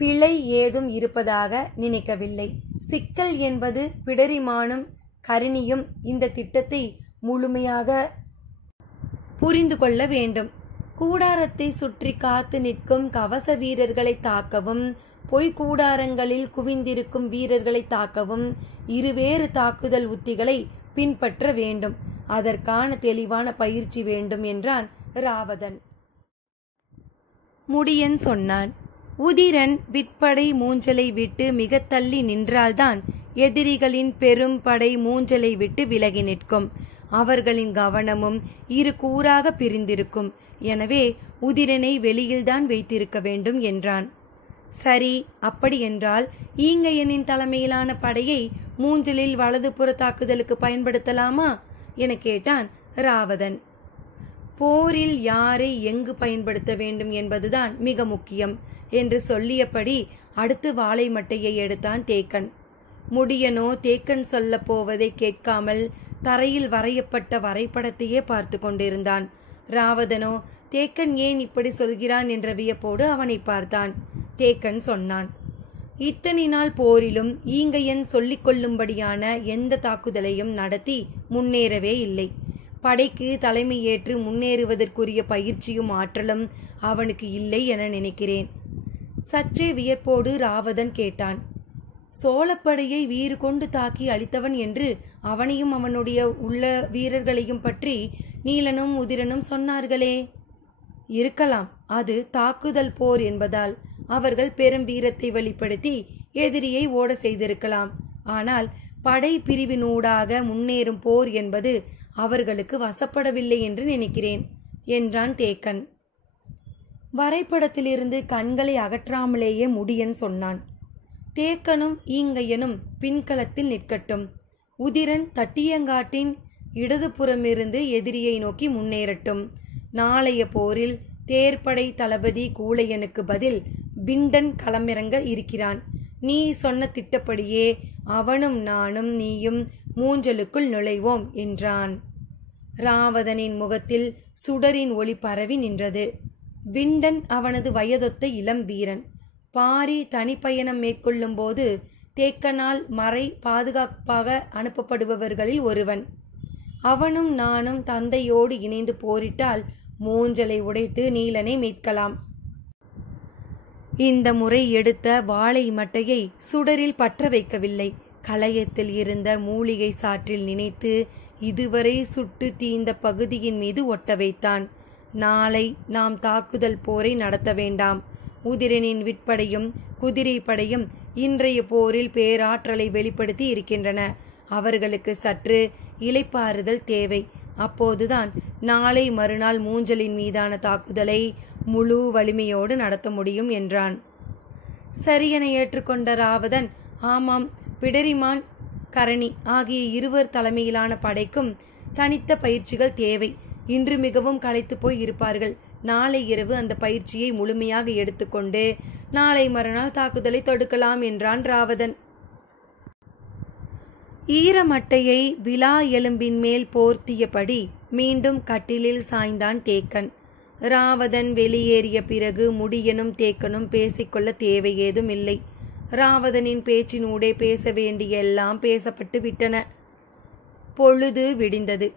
பிழை ஏதும் இருப்பதாக நினைக்கவில்லை. சிக்கல் என்பது பிடரிமானும் கரிணியும் இந்த திட்டத்தை முழுமையாக புரிந்து கொள்ள வேண்டும். கூடாரத்தை சுற்றி காத்து நிற்கும் கவச வீரர்களை தாக்கவும் பொய் கூடாரங்களில் குவிந்திருக்கும் வீரர்களை தாக்கவும் இருவேறு தாக்குதல் உத்திகளை பின்பற்ற வேண்டும். அதற்கான தெளிவான பயிற்சி வேண்டும் என்றான் ராவதன். முடியன் சொன்னான், உதிரன் விற்படை மூஞ்சலை விட்டு மிக தள்ளி நின்றால்தான் எதிரிகளின் பெரும் படை மூஞ்சலை விட்டு விலகி நிற்கும். அவர்களின் கவனமும் இரு கூறாக பிரிந்திருக்கும். எனவே உதிரனை வெளியில்தான் வைத்திருக்க வேண்டும் என்றான். சரி, அப்படியென்றால் ஈங்கையனின் தலைமையிலான படையை மூஞ்சலில் வலதுபுற தாக்குதலுக்கு பயன்படுத்தலாமா என கேட்டான் ராவதன். போரில் யாரை எங்கு பயன்படுத்த வேண்டும் என்பதுதான் மிக முக்கியம் என்று சொல்லியபடி அடுத்து வாளை மட்டையை எடுத்தான் தேக்கன். முடியனோ தேக்கன் சொல்ல போவதை கேட்காமல் தரையில் வரையப்பட்ட வரைபடத்தையே பார்த்து கொண்டிருந்தான். ராவதனோ தேக்கன் ஏன் இப்படி சொல்கிறான் என்ற வியப்போடு அவனை பார்த்தான். தேக்கன் சொன்னான், இத்தனை நாள் போரிலும் ஈங்கையன் சொல்லிக் கொள்ளும்படியான எந்த தாக்குதலையும் நடத்தி முன்னேறவே இல்லை. படைக்கு தலைமையேற்று முன்னேறுவதற்குரிய பயிற்சியும் ஆற்றலும் அவனுக்கு இல்லை என நினைக்கிறேன். சற்றே வியப்போடு ராவதன் கேட்டான், சோழப்படையை வீறு கொண்டு தாக்கி அழித்தவன் என்று அவனையும் அவனுடைய உள்ள வீரர்களையும் பற்றி நீலனும் உதிரனும் சொன்னார்களே. இருக்கலாம், அது தாக்குதல் போர் என்பதால் அவர்கள் பெரும் வீரத்தை வெளிப்படுத்தி எதிரியை ஓட செய்திருக்கலாம். ஆனால் படை பிரிவினூடாக முன்னேறும் போர் என்பது அவர்களுக்கு வசப்படவில்லை என்று நினைக்கிறேன் என்றான் தேக்கன். வரைபடத்திலிருந்து கண்களை அகற்றாமலேயே முடியன் சொன்னான், தேக்கனும் ஈங்கையனும் பின்களத்தில் நிற்கட்டும். உதிரன் தட்டியங்காட்டின் இடதுபுறமிருந்து எதிரியை நோக்கி முன்னேறட்டும். நாளைய போரில் தேர்ப்படை தளபதி கூழையனுக்கு பதில் பிண்டன் களமிறங்க இருக்கிறான். நீ சொன்ன திட்டப்படியே அவனும் நானும் நீயும் மூஞ்சலுக்குள் நுழைவோம் என்றான். ராவதனின் முகத்தில் சுடரின் ஒளி பரவி நின்றது. பிண்டன் அவனது வயதொத்த இளம் வீரன். பாரி தனிப்பயணம் மேற்கொள்ளும் போது தேக்கனால் மறை பாதுகாப்பாக அனுப்பப்படுபவர்களில் ஒருவன். அவனும் நானும் தந்தையோடு இணைந்து போரிட்டால் மூஞ்சலை உடைத்து நீலனை மீட்கலாம். இந்த முறை எடுத்த வாளை மட்டையை சுடரில் பற்ற வைக்கவில்லை. களையத்தில் இருந்த மூலிகை சாற்றில் நினைத்து இதுவரை சுட்டு தீந்த பகுதியின் மீது ஒட்ட வைத்தான். நாளை நாம் தாக்குதல் போரை நடத்த வேண்டாம். உதிரனின் விற்படையும் குதிரை படையும் இன்றைய போரில் பேராற்றலை வெளிப்படுத்தி இருக்கின்றன. அவர்களுக்கு சற்று இளைப்பாறுதல் தேவை. அப்போதுதான் நாளை மறுநாள் மூஞ்சலின் மீதான தாக்குதலை முழு வலிமையோடு நடத்த முடியும் என்றான். சரியென ஏற்றுக்கொண்ட ராவதன், ஆமாம், பிடரிமான் கரணி ஆகிய இருவர் தலைமையிலான படைக்கும் தனித்த பயிற்சிகள் தேவை. இன்று மிகவும் களைத்து போய் இருப்பார்கள். நாளை இரவு அந்த பயிற்சியை முழுமையாக எடுத்துக்கொண்டு நாளை மறுநாள் தாக்குதலை தொடுக்கலாம் என்றான் ராவதன். ஈரமட்டையை விலா எலும்பின் மேல் போர்த்தியபடி மீண்டும் கட்டிலில் சாய்ந்தான் தேக்கன். ராவதன் வெளியேறிய பிறகு முடியனும் தேக்கனும் பேசிக்கொள்ள தேவை ஏதும் இல்லை. ராவதனின் பேச்சினூடே பேச வேண்டிய எல்லாம் பேசப்பட்டு விட்டன. பொழுது விடிந்தது.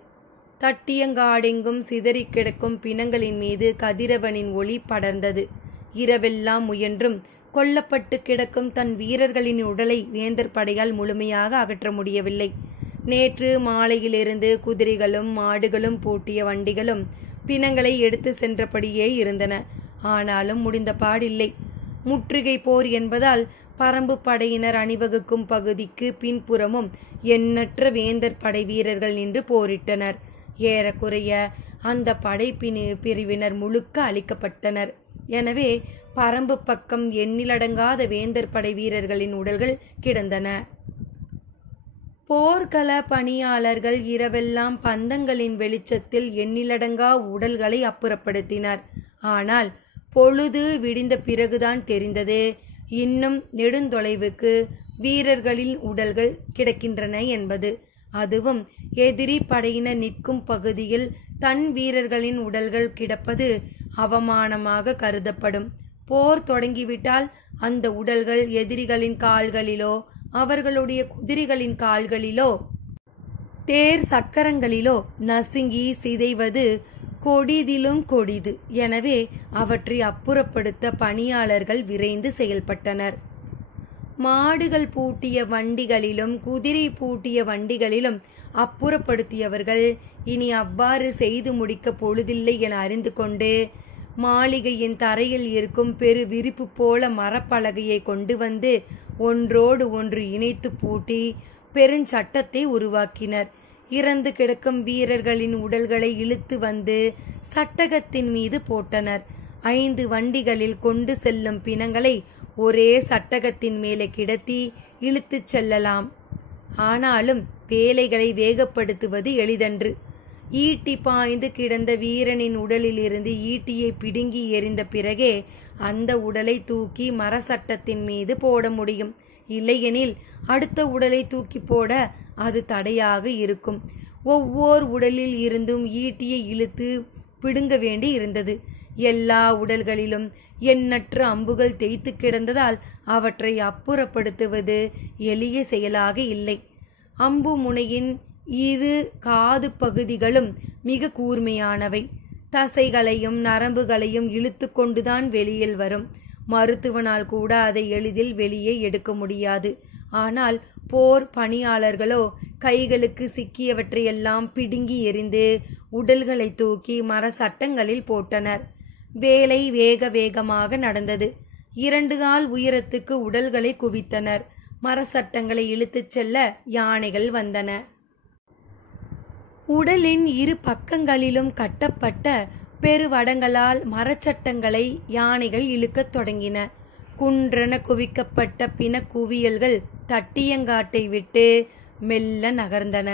தட்டியங்காடெங்கும் சிதறி கிடக்கும் பிணங்களின் மீது கதிரவனின் ஒளி படர்ந்தது. இரவெல்லாம் முயன்றும் கொல்லப்பட்டு கிடக்கும் தன் வீரர்களின் உடலை வேந்தர் படையால் முழுமையாக அகற்ற முடியவில்லை. நேற்று மாலையிலிருந்து குதிரைகளும் மாடுகளும் பூட்டிய வண்டிகளும் பிணங்களை எடுத்து சென்றபடியே இருந்தன. ஆனாலும் முடிந்த பாடில்லை. முற்றுகை போர் என்பதால் பரம்பு படையினர் அணிவகுக்கும் பகுதிக்கு பின்புறமும் எண்ணற்ற வேந்தர் படை வீரர்கள் நின்று போரிட்டனர். ஏறக்குறைய அந்த படை பிரிவினர் முழுக்க அழிக்கப்பட்டனர். எனவே பரம்பு பக்கம் எண்ணிலடங்காத வேந்தர் படை வீரர்களின் உடல்கள் கிடந்தன. போர்க்கள பணியாளர்கள் இரவெல்லாம் பந்தங்களின் வெளிச்சத்தில் எண்ணிலடங்கா உடல்களை அப்புறப்படுத்தினர். ஆனால் பொழுது விடிந்த பிறகுதான் தெரிந்தது, இன்னும் நெடுந்தொலைவுக்கு வீரர்களின் உடல்கள் கிடக்கின்றன என்பது. அதுவும் எதிரி படையினர் நிற்கும் பகுதியில் தன் வீரர்களின் உடல்கள் கிடப்பது அவமானமாக கருதப்படும். போர் தொடங்கிவிட்டால் அந்த உடல்கள் எதிரிகளின் கால்களிலோ அவர்களுடைய குதிரைகளின் கால்களிலோ தேர் சக்கரங்களிலோ நசுங்கி சிதைவது கொடிதிலும் கொடிது. எனவே அவற்றை அப்புறப்படுத்த பணியாளர்கள் விரைந்து செயல்பட்டனர். மாடுகள் பூட்டிய வண்டிகளிலும் குதிரை பூட்டிய வண்டிகளிலும் அப்புறப்படுத்தியவர்கள் இனி அவ்வாறு செய்து முடிக்க பொழுதில்லை என அறிந்து கொண்டு மாளிகையின் தரையில் இருக்கும் பெரு விரிப்பு போல மரப்பலகையை கொண்டு வந்து ஒன்றோடு ஒன்று இணைத்து பூட்டி பெருஞ்சட்டத்தை உருவாக்கினர். இறந்து கிடக்கும் வீரர்களின் உடல்களை இழுத்து வந்து சட்டகத்தின் மீது போட்டனர். 5 வண்டிகளில் கொண்டு செல்லும் பிணங்களை ஒரே சட்டகத்தின் மேலே கிடத்தி இழுத்துச் செல்லலாம். ஆனாலும் வேலைகளை வேகப்படுத்துவது எளிதன்று. ஈட்டி பாய்ந்து கிடந்த வீரனின் உடலிலிருந்து ஈட்டியை பிடுங்கி எறிந்த பிறகே அந்த உடலை தூக்கி மரசட்டத்தின் மீது போட முடியும். இல்லையெனில் அடுத்த உடலை தூக்கி போட அது தடையாக இருக்கும். ஒவ்வொரு உடலில் இருந்தும் ஈட்டியை இழுத்து பிடுங்க வேண்டி இருந்தது. எல்லா உடல்களிலும் எண்ணற்ற அம்புகள் தேய்த்து கிடந்ததால் அவற்றை அப்புறப்படுத்துவது எளிய செயலாக இல்லை. அம்பு முனையின் 2 காது பகுதிகளும் மிக கூர்மையானவை. தசைகளையும் நரம்புகளையும் இழுத்து கொண்டுதான் வெளியில் வரும். மருத்துவனால் கூட அதை எளிதில் வெளியே எடுக்க முடியாது. ஆனால் போர் பணியாளர்களோ கைகளுக்கு சிக்கியவற்றையெல்லாம் பிடுங்கி எறிந்து உடல்களை தூக்கி மர சட்டங்களில் போட்டனர். வேலை வேக வேகமாக நடந்தது. 2 கால் உயரத்துக்கு உடல்களை குவித்தனர். மரசட்டங்களை இழுத்துச் செல்ல யானைகள் வந்தன. உடலின் 2 பக்கங்களிலும் கட்டப்பட்ட பெருவடங்களால் மரச்சட்டங்களை யானைகள் இழுக்கத் தொடங்கின. குன்றென குவிக்கப்பட்ட பிணக்குவியல்கள் தட்டியங்காட்டை விட்டு மெல்ல நகர்ந்தன.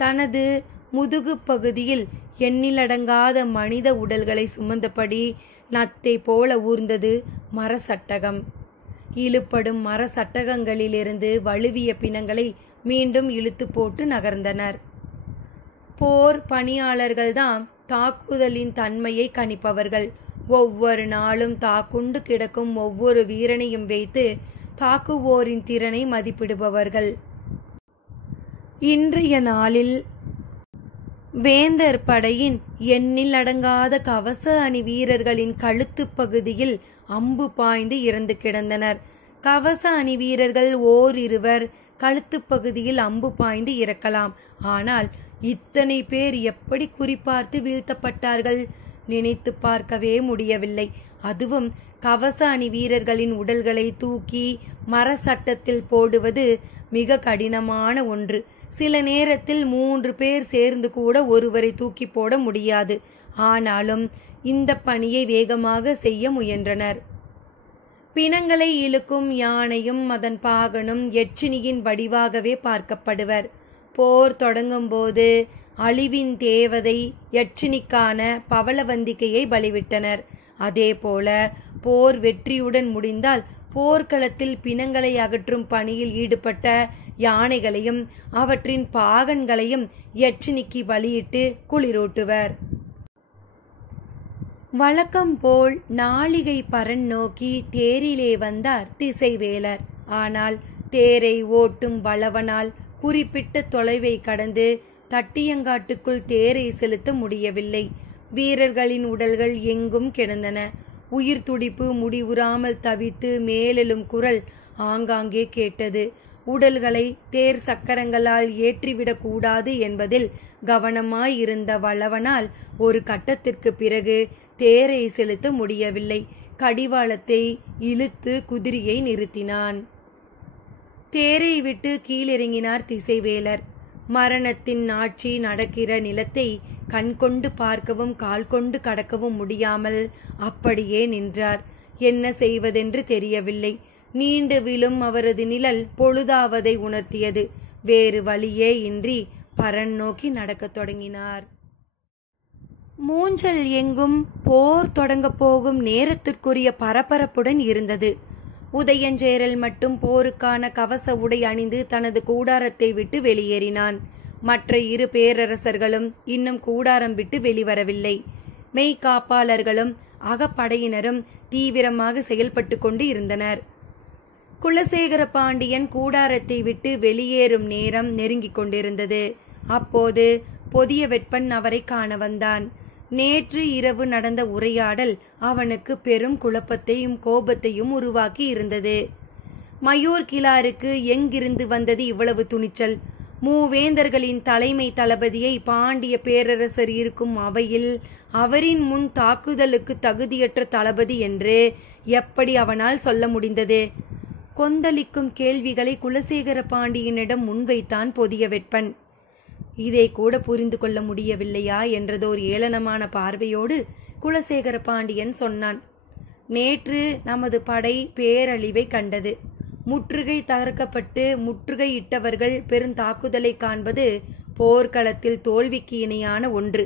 தனது முதுகு பகுதியில் எண்ணிலடங்காத மனித உடல்களை சுமந்தபடி நத்தை போல ஊர்ந்தது மரசட்டகம். இழுப்படும் மரசட்டகங்களிலிருந்து வழுவிய பிணங்களை மீண்டும் இழுத்து போட்டு நகர்ந்தனர். போர் பணியாளர்கள்தான் தாக்குதலின் தன்மையை கணிப்பவர்கள். ஒவ்வொரு நாளும் தாக்குண்டு கிடக்கும் ஒவ்வொரு வீரனையும் வைத்து தாக்குவோரின் திறனை மதிப்பிடுபவர்கள். இன்றைய நாளில் வேந்தர் படையின் எண்ணில் அடங்காத கவச அணி வீரர்களின் கழுத்து பகுதியில் அம்பு பாய்ந்து இறந்து கிடந்தனர். கவச அணி வீரர்கள் ஓரிருவர் கழுத்து பகுதியில் அம்பு பாய்ந்து இறக்கலாம். ஆனால் இத்தனை பேர் எப்படி குறிப்பார்த்து வீழ்த்தப்பட்டார்கள்? நினைத்து பார்க்கவே முடியவில்லை. அதுவும் கவச அணி வீரர்களின் உடல்களை தூக்கி மர சட்டத்தில் போடுவது மிக கடினமான ஒன்று. சில நேரத்தில் 3 பேர் சேர்ந்து கூட ஒருவரை தூக்கி போட முடியாது. ஆனாலும் இந்த பணியை வேகமாக செய்ய முயன்றனர். பிணங்களை இழுக்கும் யானையும் அதன் பாகனும் எச்சினியின் வடிவாகவே பார்க்கப்படுவர். போர் தொடங்கும் போது அழிவின் தேவதை யட்சினிக்கான பவளவந்திகையை பலிவிட்டனர். அதேபோல போர் வெற்றியுடன் முடிந்தால் போர்க்களத்தில் பிணங்களை அகற்றும் பணியில் ஈடுபட்ட யானைகளையும் அவற்றின் பாகன்களையும் யட்சினிக்கு பலியிட்டு குளிரூட்டுவர். வழக்கம் போல் நாளிகை பரன் நோக்கி தேரிலே வந்தார் திசைவேலர். ஆனால் தேரை ஓட்டும் வளவனால் குறிப்பிட்ட தொலைவை கடந்து தட்டியங்காட்டுக்குள் தேரை செலுத்த முடியவில்லை. வீரர்களின் உடல்கள் எங்கும் கிடந்தன. உயிர் துடிப்பு முடிவுறாமல் தவித்து மேலெழும் குரல் ஆங்காங்கே கேட்டது. உடல்களை தேர் சக்கரங்களால் ஏற்றிவிடக் கூடாது என்பதில் கவனமாயிருந்த வளவனால் ஒரு கட்டத்திற்கு பிறகு தேரை செலுத்த முடியவில்லை. கடிவாளத்தை இழுத்து குதிரையை நிறுத்தினான். தேரை விட்டு கீழிறங்கினார் திசைவேலர். மரணத்தின் ஆட்சி நடக்கிற நிலத்தை கண்கொண்டு பார்க்கவும் கால் கொண்டு கடக்கவும் முடியாமல் அப்படியே நின்றார். என்ன செய்வதென்று தெரியவில்லை. நீண்டு விழும் அவரது நிழல் பொழுதாவதை உணர்த்தியது. வேறு வழியே இன்றி பரன் நோக்கி நடக்கத் தொடங்கினார். மூஞ்சல் எங்கும் போர் தொடங்கப் போகும் நேரத்திற்குரிய பரபரப்புடன் இருந்தது. உதயஞ்சேரல் மட்டும் போருக்கான கவச உடை அணிந்து தனது கூடாரத்தை விட்டு வெளியேறினான். மற்ற 2 பேரரசர்களும் இன்னும் கூடாரம் விட்டு வெளிவரவில்லை. மெய்காப்பாளர்களும் அகப்படையினரும் தீவிரமாக செயல்பட்டு கொண்டு இருந்தனர். குலசேகர பாண்டியன் கூடாரத்தை விட்டு வெளியேறும் நேரம் நெருங்கிக் கொண்டிருந்தது. அப்போது பொதிய வெப்பன் அவரை காண வந்தான். நேற்று இரவு நடந்த உரையாடல் அவனுக்கு பெரும் குழப்பத்தையும் கோபத்தையும் உருவாக்கி இருந்தது. மயூர் கிழாருக்கு எங்கிருந்து வந்தது இவ்வளவு துணிச்சல்? மூவேந்தர்களின் தலைமை தளபதியை பாண்டிய பேரரசர் இருக்கும் அவையில் அவரின் முன் தாக்குதலுக்கு தகுதியற்ற தளபதி என்று எப்படி அவனால் சொல்ல முடிந்தது? கொந்தளிக்கும் கேள்விகளை குலசேகர பாண்டியனிடம் முன்வைத்தான் பொதியவெட்பன். இதை கூட புரிந்து கொள்ள முடியவில்லையா என்றதோர் ஏளனமான பார்வையோடு குலசேகர பாண்டியன் சொன்னான். நேற்று நமது படை பேரழிவை கண்டது. முற்றுகை தகர்க்கப்பட்டு முற்றுகையிட்டவர்கள் பெருந்தாக்குதலை காண்பது போர்க்களத்தில் தோல்விக்கு இணையான ஒன்று.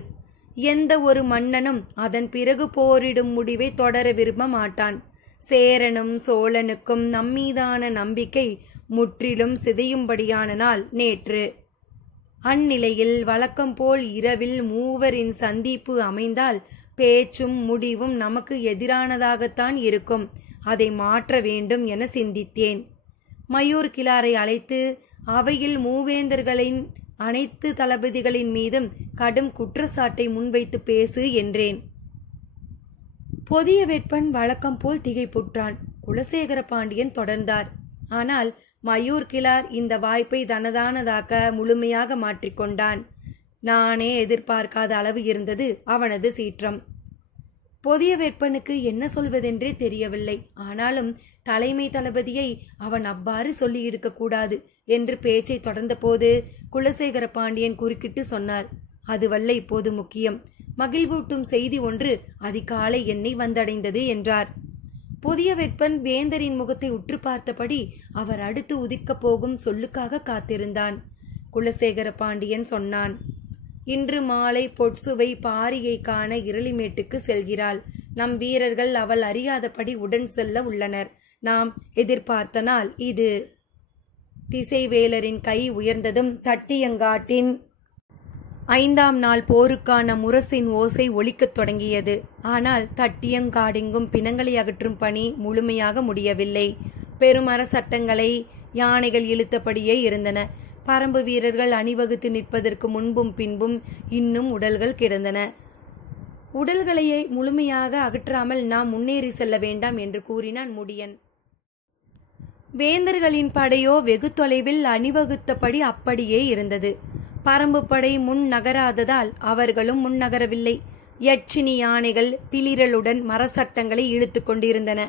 எந்த ஒரு மன்னனும் அதன் பிறகு போரிடும் முடிவை தொடர விரும்ப மாட்டான். சேரனும் சோழனுக்கும் நம்மீதான நம்பிக்கை முற்றிலும் சிதையும்படியான நாள் நேற்று. அந்நிலையில் வழக்கம் போல் இரவில் மூவரின் சந்திப்பு அமைந்தால் பேச்சும் முடிவும் நமக்கு எதிரானதாகத்தான் இருக்கும். அதை மாற்ற வேண்டும் என சிந்தித்தேன். மயூர் கிழாரை அழைத்து அவையில் மூவேந்தர்களின் அனைத்து தளபதிகளின் மீதும் கடும் குற்றச்சாட்டை முன்வைத்து பேசு என்றேன். பொதியவெட்பன் வழக்கம் போல் திகைப்புற்றான். குலசேகர பாண்டியன் தொடர்ந்தார். ஆனால் மயூர் கிழார் இந்த வாய்ப்பை தனதானதாக்க முழுமையாக மாற்றிக்கொண்டான். நானே எதிர்பார்க்காத அளவு இருந்தது அவனது சீற்றம். பொதியவெட்பனுக்கு என்ன சொல்வதென்றே தெரியவில்லை. ஆனாலும் தலைமை தளபதியை அவன் அவ்வாறு சொல்லி இருக்கக்கூடாது என்று பேச்சை தொடர்ந்த போது குலசேகர பாண்டியன் குறுக்கிட்டு சொன்னார். அதுவல்ல இப்போது முக்கியம். மகிழ்வூட்டும் செய்தி ஒன்று அதிகாலை என்னை வந்தடைந்தது என்றார். பொதியவெட்பன் வேந்தரின் முகத்தை உற்று பார்த்தபடி அவர் அடுத்து உதிக்கப் போகும் சொல்லுக்காக காத்திருந்தான். குலசேகர பாண்டியன் சொன்னான். இன்று மாலை பொட்சுவை பாரியை காண இரளிமேட்டுக்கு செல்கிறாள். நம் வீரர்கள் அவள் அறியாதபடி உடன் செல்ல உள்ளனர். நாம் எதிர்பார்த்த நாள் இது. திசைவேலரின் கை உயர்ந்ததும் தட்டியங்காட்டின் 5ஆம் நாள் போருக்கான முரசின் ஓசை ஒலிக்கத் தொடங்கியது. ஆனால் தட்டியங்காடெங்கும் பிணங்களை அகற்றும் பணி முழுமையாக முடியவில்லை. பெருமர சட்டங்களை யானைகள் இழுத்தபடியே இருந்தன. பரம்பு வீரர்கள் அணிவகுத்து நிற்பதற்கு முன்பும் பின்பும் இன்னும் உடல்கள் கிடந்தன. உடல்களையே முழுமையாக அகற்றாமல் நாம் முன்னேறி செல்ல வேண்டாம் என்று கூறினான் முடியன். வேந்தர்களின் படையோ வெகு தொலைவில் அணிவகுத்தபடி அப்படியே இருந்தது. பரம்பு படை முன் நகராததால் அவர்களும் முன் நகரவில்லை. யட்சினி யானைகள் பிளிரலுடன் மரசட்டங்களை இழுத்து கொண்டிருந்தன.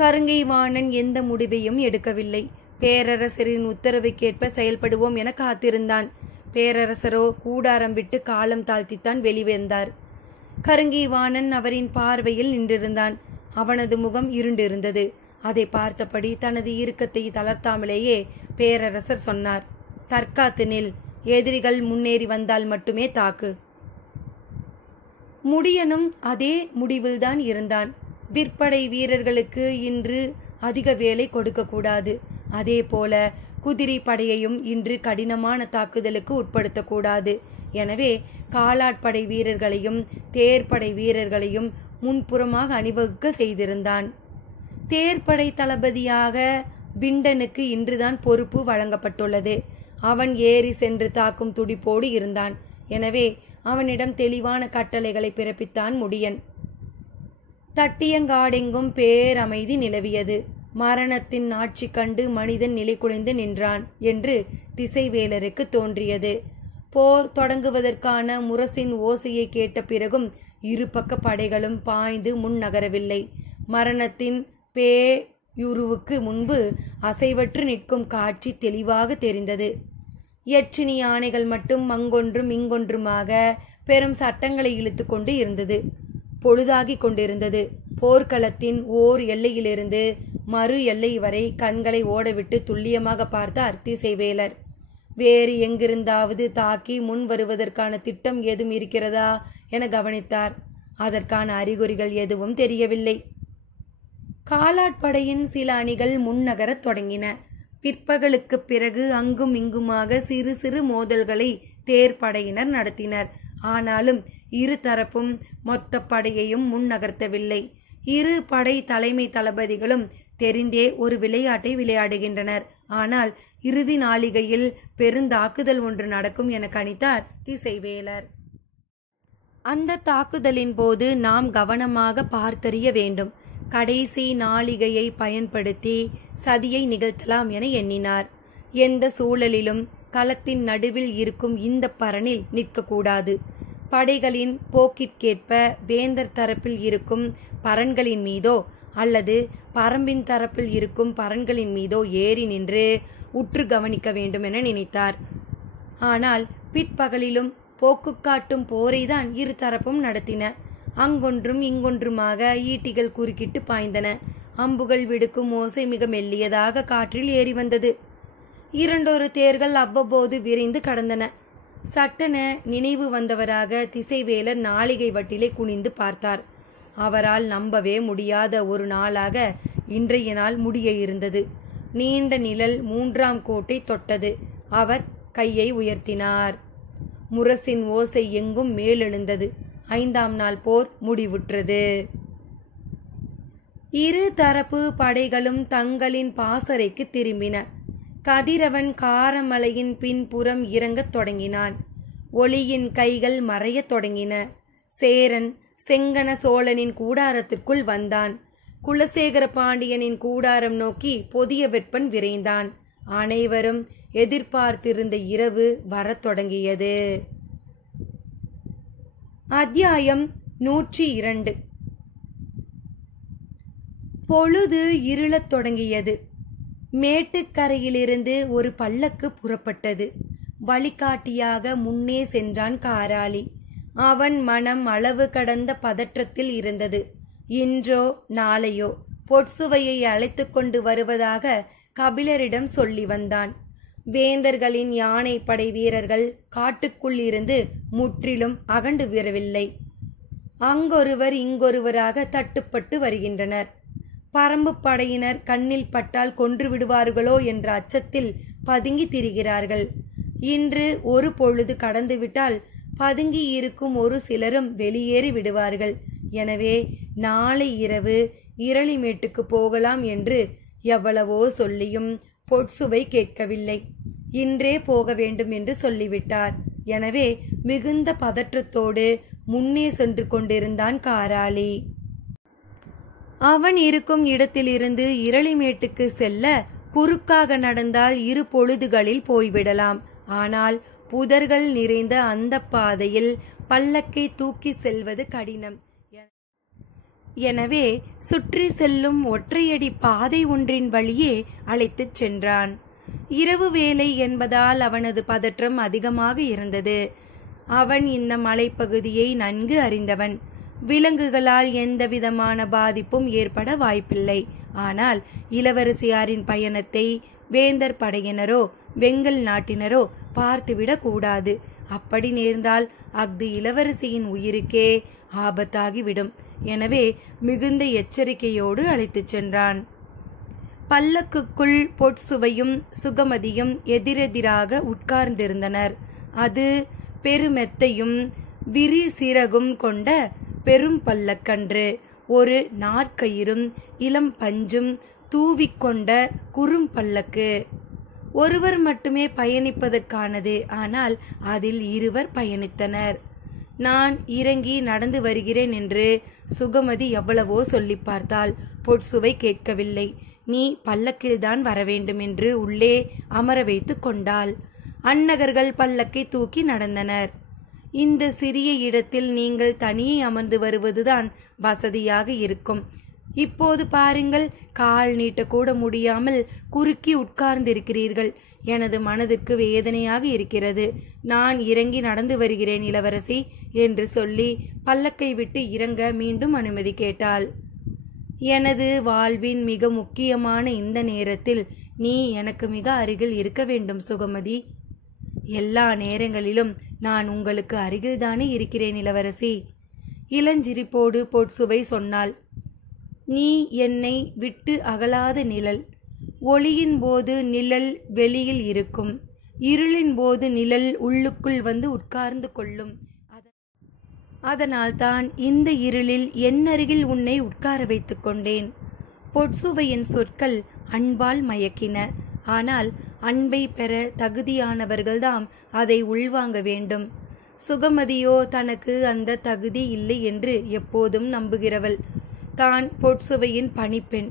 கருங்கை வாணன் எந்த முடிவையும் எடுக்கவில்லை. பேரரசரின் உத்தரவுக்கேற்ப செயல்படுவோம் என காத்திருந்தான். பேரரசரோ கூடாரம் விட்டு காலம் தாழ்த்தித்தான் வெளிவந்தார். கருங்கை வாணன் அவரின் பார்வையில் நின்றிருந்தான். அவனது முகம் இருண்டிருந்தது. அதை பார்த்தபடி தனது இறுக்கத்தை தளர்த்தாமலேயே பேரரசர் சொன்னார். தற்காத்து நில். எதிரிகள் முன்னேறி வந்தால் மட்டுமே தாக்கு. முடியனும் அதே முடிவில்தான் இருந்தான். விற்படை வீரர்களுக்கு இன்று அதிக வேலை கொடுக்கக்கூடாது. அதே போல குதிரை படையையும் இன்று கடினமான தாக்குதலுக்கு உட்படுத்தக்கூடாது. எனவே காலாட்படை வீரர்களையும் தேர்ப்படை வீரர்களையும் முன்புறமாக அணிவகுக்க செய்திருந்தான். தேர்ப்படை தளபதியாக விண்டனுக்கு இன்றுதான் பொறுப்பு வழங்கப்பட்டுள்ளது. அவன் ஏறி சென்று தாக்கும் துடிப்போடு இருந்தான். எனவே அவனிடம் தெளிவான கட்டளைகளை பிறப்பித்தான் முடியன். தட்டியங்காடெங்கும் பேரமைதி நிலவியது. மரணத்தின் ஆட்சி கண்டு மனிதன் நிலை குலைந்து நின்றான் என்று திசைவேலருக்கு தோன்றியது. போர் தொடங்குவதற்கான முரசின் ஓசையை கேட்ட பிறகும் இரு பக்க படைகளும் பாய்ந்து முன் நகரவில்லை. மரணத்தின் பேயுருவுக்கு முன்பு அசைவற்று நிற்கும் காட்சி தெளிவாக தெரிந்தது. யட்சினி யானைகள் மட்டும் அங்கொன்றும் இங்கொன்றுமாக பெரும் சட்டங்களை இழுத்து கொண்டு இருந்தது. பொழுதாகி கொண்டிருந்தது. போர்க்களத்தின் ஓர் எல்லையிலிருந்து மறு எல்லை வரை கண்களை ஓடவிட்டு துல்லியமாக பார்த்தார் திசைவேலர். வேறு எங்கிருந்தாவது தாக்கி முன் வருவதற்கான திட்டம் ஏதும் இருக்கிறதா என கவனித்தார். அதற்கான அறிகுறிகள் எதுவும் தெரியவில்லை. காலாட்படையின் சில அணிகள் முன்னகரத் தொடங்கின. பிற்பகலுக்கு பிறகு அங்கும் இங்குமாக சிறு சிறு மோதல்களை தேர்ப்படையினர் நடத்தினர். ஆனாலும் இரு தரப்பும் மொத்த படையையும் முன்னகர்த்தவில்லை. இரு படை தலைமை தளபதிகளும் தெரிந்தே ஒரு விளையாட்டை விளையாடுகின்றனர். ஆனால் இறுதி நாளிகையில் பெருந்தாக்குதல் ஒன்று நடக்கும் என கணித்தார் திசைவேலர். அந்த தாக்குதலின் போது நாம் கவனமாக பார்த்தறிய வேண்டும். கடைசி நாளிகையை பயன்படுத்தி சதியை நிகழ்த்தலாம் என எண்ணினார். எந்த சூழலிலும் களத்தின் நடுவில் இருக்கும் இந்த பரணில் நிற்கக்கூடாது. படைகளின் போக்கிற்கேற்ப வேந்தர் தரப்பில் இருக்கும் பரன்களின் மீதோ அல்லது பரம்பின் தரப்பில் இருக்கும் பரன்களின் மீதோ ஏறி நின்று உற்று கவனிக்க வேண்டும் என நினைத்தார். ஆனால் பிற்பகலிலும் போக்கு காட்டும் போரைதான் இரு தரப்பும் நடத்தின. அங்கொன்றும் இங்கொன்றுமாக ஈட்டிகள் குறுக்கிட்டு பாய்ந்தன. அம்புகள் விடுக்கும் ஓசை மிக மெல்லியதாக காற்றில் ஏறி வந்தது. இரண்டொரு தேர்கள் அவ்வப்போது விரைந்து கடந்தன. சட்டென நினைவு வந்தவராக திசைவேலர் நாளிகை வட்டிலே குனிந்து பார்த்தார். அவரால் நம்பவே முடியாத ஒரு நாளாக இன்றைய நாள் முடிய இருந்தது. நீண்ட நிழல் 3ஆம் கோட்டை தொட்டது. அவர் கையை உயர்த்தினார். முரசின் ஓசை எங்கும் மேலெழுந்தது. 5ஆம் நாள் போர் முடிவுற்றது. இரு தரப்பு படைகளும் தங்களின் பாசறைக்கு திரும்பின. கதிரவன் காரமலையின் பின்புறம் இறங்கத் தொடங்கினான். ஒளியின் கைகள் மறையத் தொடங்கின. சேரன் செங்கன சோழனின் கூடாரத்திற்குள் வந்தான். குலசேகர பாண்டியனின் கூடாரம் நோக்கி பொதிய வெப்பன் விரைந்தான். அனைவரும் எதிர்பார்த்திருந்த இரவு வரத் தொடங்கியது. அத்தியாயம் 102. பொழுது இருளத் தொடங்கியது. மேட்டுக்கரையிலிருந்து ஒரு பல்லக்கு புறப்பட்டது. வழிகாட்டியாக முன்னே சென்றான் காராளி. அவன் மனம் அளவு கடந்த பதற்றத்தில் இருந்தது. இன்றோ நாளையோ பொற்சுவையை அழைத்து கொண்டு வருவதாக கபிலரிடம் சொல்லி வந்தான். வேந்தர்களின் யானை படை வீரர்கள் காட்டுக்குள் இருந்து முற்றிலும் அகண்டு வரவில்லை. அங்கொருவர் இங்கொருவராக தட்டுப்பட்டு வருகின்றனர். பரம்பு படையினர் கண்ணில் பட்டால் கொன்று விடுவார்களோ என்ற அச்சத்தில் பதுங்கி திரிகிறார்கள். இன்று ஒரு பொழுது கடந்துவிட்டால் பதுங்கி இருக்கும் ஒரு சிலரும் வெளியேறி விடுவார்கள். எனவே நாளை இரவு இரளிமேட்டுக்கு போகலாம் என்று எவ்வளவோ சொல்லியும் பொற்சுவை கேட்கவில்லை. இன்றே போக வேண்டும் என்று சொல்லிவிட்டார். எனவே மிகுந்த பதற்றத்தோடு முன்னே சென்று கொண்டிருந்தான் காராளி. அவன் இருக்கும் இடத்திலிருந்து இரளிமேட்டுக்கு செல்ல குறுக்காக நடந்தால் 2 பொழுதுகளில் போய்விடலாம். ஆனால் புதர்கள் நிறைந்த அந்த பாதையில் பல்லக்கை தூக்கி செல்வது கடினம். எனவே சுற்றி செல்லும் ஒற்றையடி பாதை ஒன்றின் வழியே அழைத்துச் சென்றான். இரவு வேளை என்பதால் அவனது பதற்றம் அதிகமாக இருந்தது. அவன் இந்த மலைப்பகுதியை நன்கு அறிந்தவன். விலங்குகளால் எந்தவிதமான பாதிப்பும் ஏற்பட வாய்ப்பில்லை. ஆனால் இளவரசியாரின் பயணத்தை வேந்தர் படையினரோ வெங்கல் நாட்டினரோ பார்த்துவிடக் கூடாது. அப்படி நேர்ந்தால் அஃது இளவரசியின் உயிருக்கே ஆபத்தாகிவிடும். எனவே மிகுந்த எச்சரிக்கையோடு அழைத்துச் சென்றான். பல்லக்குக்குள் பொற்சுவையும் சுகமதியும் எதிரெதிராக உட்கார்ந்திருந்தனர். அது பெருமெத்தையும் விரி சிறகும் கொண்ட பெரும் பல்லக்கன்று. ஒரு நாற்கயிறும் இளம் பஞ்சும் தூவிக்கொண்ட குறும்பல்லக்கு. ஒருவர் மட்டுமே பயணிப்பதற்கானது. ஆனால் அதில் 2 பயணித்தனர். நான் இறங்கி நடந்து வருகிறேன் என்று சுகமதி எவ்வளவோ சொல்லி பார்த்தாள். பொற்சுவை கேட்கவில்லை. நீ பல்லக்கில்தான் வரவேண்டும் என்று உள்ளே அமர வைத்து கொண்டாள். அன்னகர்கள் பல்லக்கை தூக்கி நடந்தனர். இந்த சிறிய இடத்தில் நீங்கள் தனியே அமர்ந்து வருவதுதான் வசதியாக இருக்கும். இப்போது பாருங்கள், கால் நீட்டக்கூட முடியாமல் குறுக்கி உட்கார்ந்திருக்கிறீர்கள். எனது மனதுக்கு வேதனையாக இருக்கிறது. நான் இறங்கி நடந்து வருகிறேன் இளவரசி என்று சொல்லி பல்லக்கை விட்டு இறங்க மீண்டும் அனுமதி கேட்டாள். எனது வாழ்வின் மிக முக்கியமான இந்த நேரத்தில் நீ எனக்கு மிக அருகில் இருக்க வேண்டும் சுகமதி. எல்லா நேரங்களிலும் நான் உங்களுக்கு அருகில்தானே இருக்கிறேன் இளவரசி. இளஞ்சிரிப்போடு பொற்சுவை சொன்னாள். நீ என்னை விட்டு அகலாத நிழல். ஒளியின் போது நிழல் வெளியில் இருக்கும். இருளின் போது நிழல் உள்ளுக்குள் வந்து உட்கார்ந்து கொள்ளும். அதனால்தான் இந்த இருளில் என்னருகில் உன்னை உட்கார வைத்து கொண்டேன். பொற்சுவையின் சொற்கள் அன்பால் மயக்கின. ஆனால் அன்பை பெற தகுதியானவர்கள்தாம் அதை உள்வாங்க வேண்டும். சுகமதியோ தனக்கு அந்த தகுதி இல்லை என்று எப்போதும் நம்புகிறவள். தான் பொற்சுவையின் பணிப்பெண்.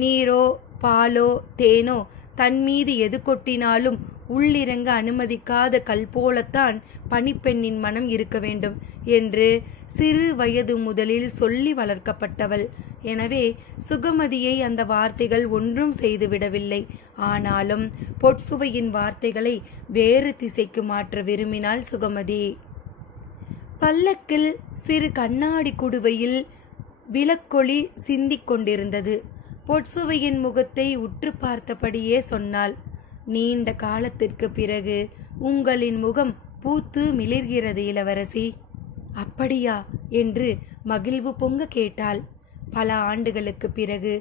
நீரோ பாலோ தேனோ தன்மீது எது கொட்டினாலும் உள்ளிறங்க அனுமதிக்காத கல் போலத்தான் பணிப்பெண்ணின் மனம் இருக்க வேண்டும் என்று சிறு வயது முதலில் சொல்லி வளர்க்கப்பட்டவள். எனவே சுகமதியை அந்த வார்த்தைகள் ஒன்றும் செய்துவிடவில்லை. ஆனாலும் பொற்சுவையின் வார்த்தைகளை வேறு திசைக்கு மாற்ற விரும்பினாள் சுகமதி. பல்லக்கில் சிறு கண்ணாடி குடுவையில் விளக்கொளி சிந்திக் கொண்டிருந்தது. பொற்சுவையின் முகத்தை உற்று பார்த்தபடியே சொன்னாள், நீண்ட காலத்திற்கு பிறகு உங்களின் முகம் பூத்து மிளிர்கிறது இளவரசி. அப்படியா என்று மகிழ்வு பொங்க கேட்டாள். பல ஆண்டுகளுக்கு பிறகு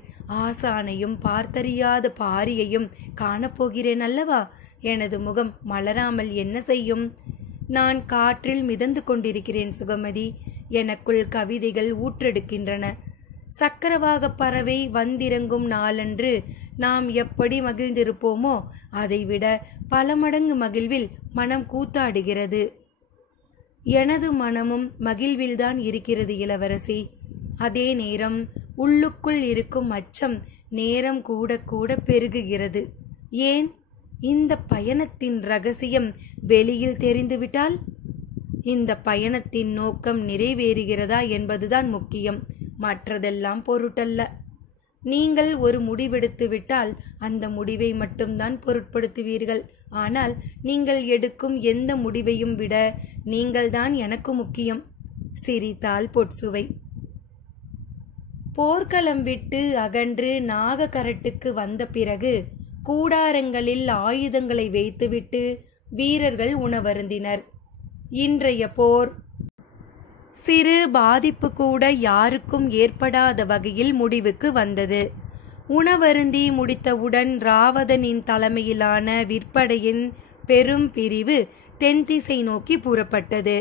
ஆசானையும் பார்த்தறியாத பாரியையும் காணப்போகிறேன் அல்லவா? எனது முகம் மலராமல் என்ன செய்யும்? நான் காற்றில் மிதந்து கொண்டிருக்கிறேன் சுகமதி. எனக்குள் கவிதைகள் ஊற்றெடுக்கின்றன. சக்கரவாக பறவை வந்திறங்கும் நாளன்று நாம் எப்படி மகிழ்ந்திருப்போமோ அதைவிட பல மடங்கு மகிழ்வில் மனம் கூத்தாடுகிறது. எனது மனமும் மகிழ்வில்தான் இருக்கிறது இளவரசி. அதே நேரம் உள்ளுக்குள் இருக்கும் அச்சம் நேரம் கூட கூட பெருகுகிறது. ஏன்? இந்த பயணத்தின் ரகசியம் வெளியில் தெரிந்துவிட்டால் இந்த பயணத்தின் நோக்கம் நிறைவேறுகிறதா என்பதுதான் முக்கியம். மற்றதெல்லாம் பொருட்டல்ல. நீங்கள் ஒரு முடிவெடுத்து விட்டால் அந்த முடிவை மட்டும்தான் பொருட்படுத்துவீர்கள். ஆனால் நீங்கள் எடுக்கும் எந்த முடிவையும் விட நீங்கள்தான் எனக்கு முக்கியம். சிரித்தாள் பொற்சுவை. போர்க்களம் விட்டு அகன்று நாகக்கரட்டுக்கு வந்த பிறகு கூடாரங்களில் ஆயுதங்களை வைத்துவிட்டு வீரர்கள் உணவருந்தினர். இன்றைய போர் சிறு பாதிப்பு கூட யாருக்கும் ஏற்படாத வகையில் முடிவுக்கு வந்தது. உணவருந்தி முடித்தவுடன் ராவதனின் தலைமையிலான விற்படையின் பெரும் பிரிவு தென் திசை நோக்கி புறப்பட்டது.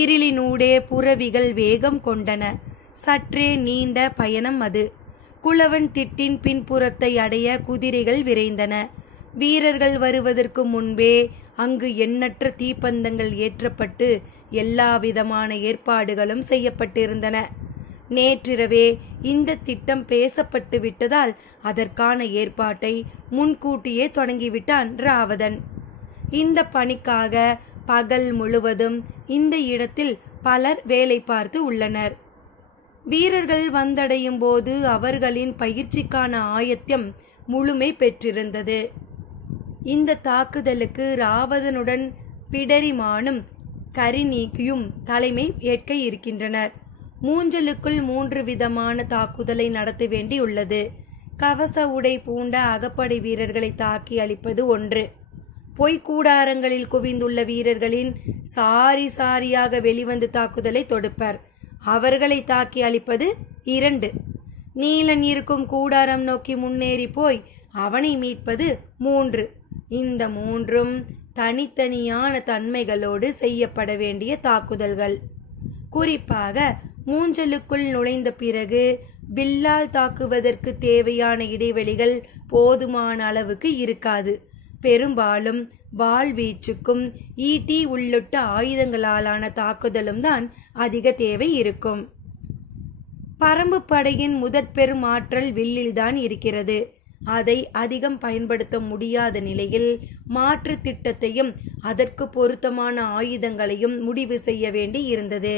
இருளினூடே புறவிகள் வேகம் கொண்டன. சற்றே நீண்ட பயணம் அது. குளவன் திட்டின் பின்புறத்தை அடைய குதிரைகள் விரைந்தன. வீரர்கள் வருவதற்கு முன்பே அங்கு எண்ணற்ற தீப்பந்தங்கள் ஏற்றப்பட்டு எல்லா விதமான ஏற்பாடுகளும் செய்யப்பட்டிருந்தன. நேற்றிரவே இந்த திட்டம் பேசப்பட்டு விட்டதால் அதற்கான ஏற்பாட்டை முன்கூட்டியே தொடங்கிவிட்டான் ராவதன். இந்த பணிக்காக பகல் முழுவதும் இந்த இடத்தில் பலர் வேலை பார்த்து உள்ளனர். வீரர்கள் வந்தடையும் போது அவர்களின் பயிற்சிக்கான ஆயத்தம் முழுமை பெற்றிருந்தது. இந்த தாக்குதலுக்கு ராவதனுடன் பிடரிமானும் கரிநீக்கியும் தலைமை ஏற்க இருக்கின்றனர். மூஞ்சலுக்குள் 3 விதமான தாக்குதலை நடத்த வேண்டியுள்ளது. கவச உடை பூண்ட அகப்படை வீரர்களை தாக்கி அழிப்பது ஒன்று. பொய்க்கூடாரங்களில் குவிந்துள்ள வீரர்களின் சாரி சாரியாக வெளிவந்து தாக்குதலை தொடுப்பர். அவர்களை தாக்கி அழிப்பது 2. நீலன் இருக்கும் கூடாரம் நோக்கி முன்னேறி போய் அவனை மீட்பது 3. இந்த 3ம் தனித்தனியான தன்மைகளோடு செய்யப்பட வேண்டிய தாக்குதல்கள். குறிப்பாக மூஞ்சலுக்குள் நுழைந்த பிறகு வில்லால் தாக்குவதற்கு தேவையான இடைவெளிகள் போதுமான அளவுக்கு இருக்காது. பெரும்பாலும் வாழ்வீச்சுக்கும் ஈட்டி உள்ளிட்ட ஆயுதங்களாலான தாக்குதலும் தான் அதிக தேவை இருக்கும். பரம்பு படையின் முதற்பெரும் ஆற்றல் வில்லில்தான் இருக்கிறது. அதை அதிகம் பயன்படுத்த முடியாத நிலையில் மாற்று திட்டத்தையும் அதற்கு பொருத்தமான ஆயுதங்களையும் முடிவு செய்ய வேண்டி இருந்தது.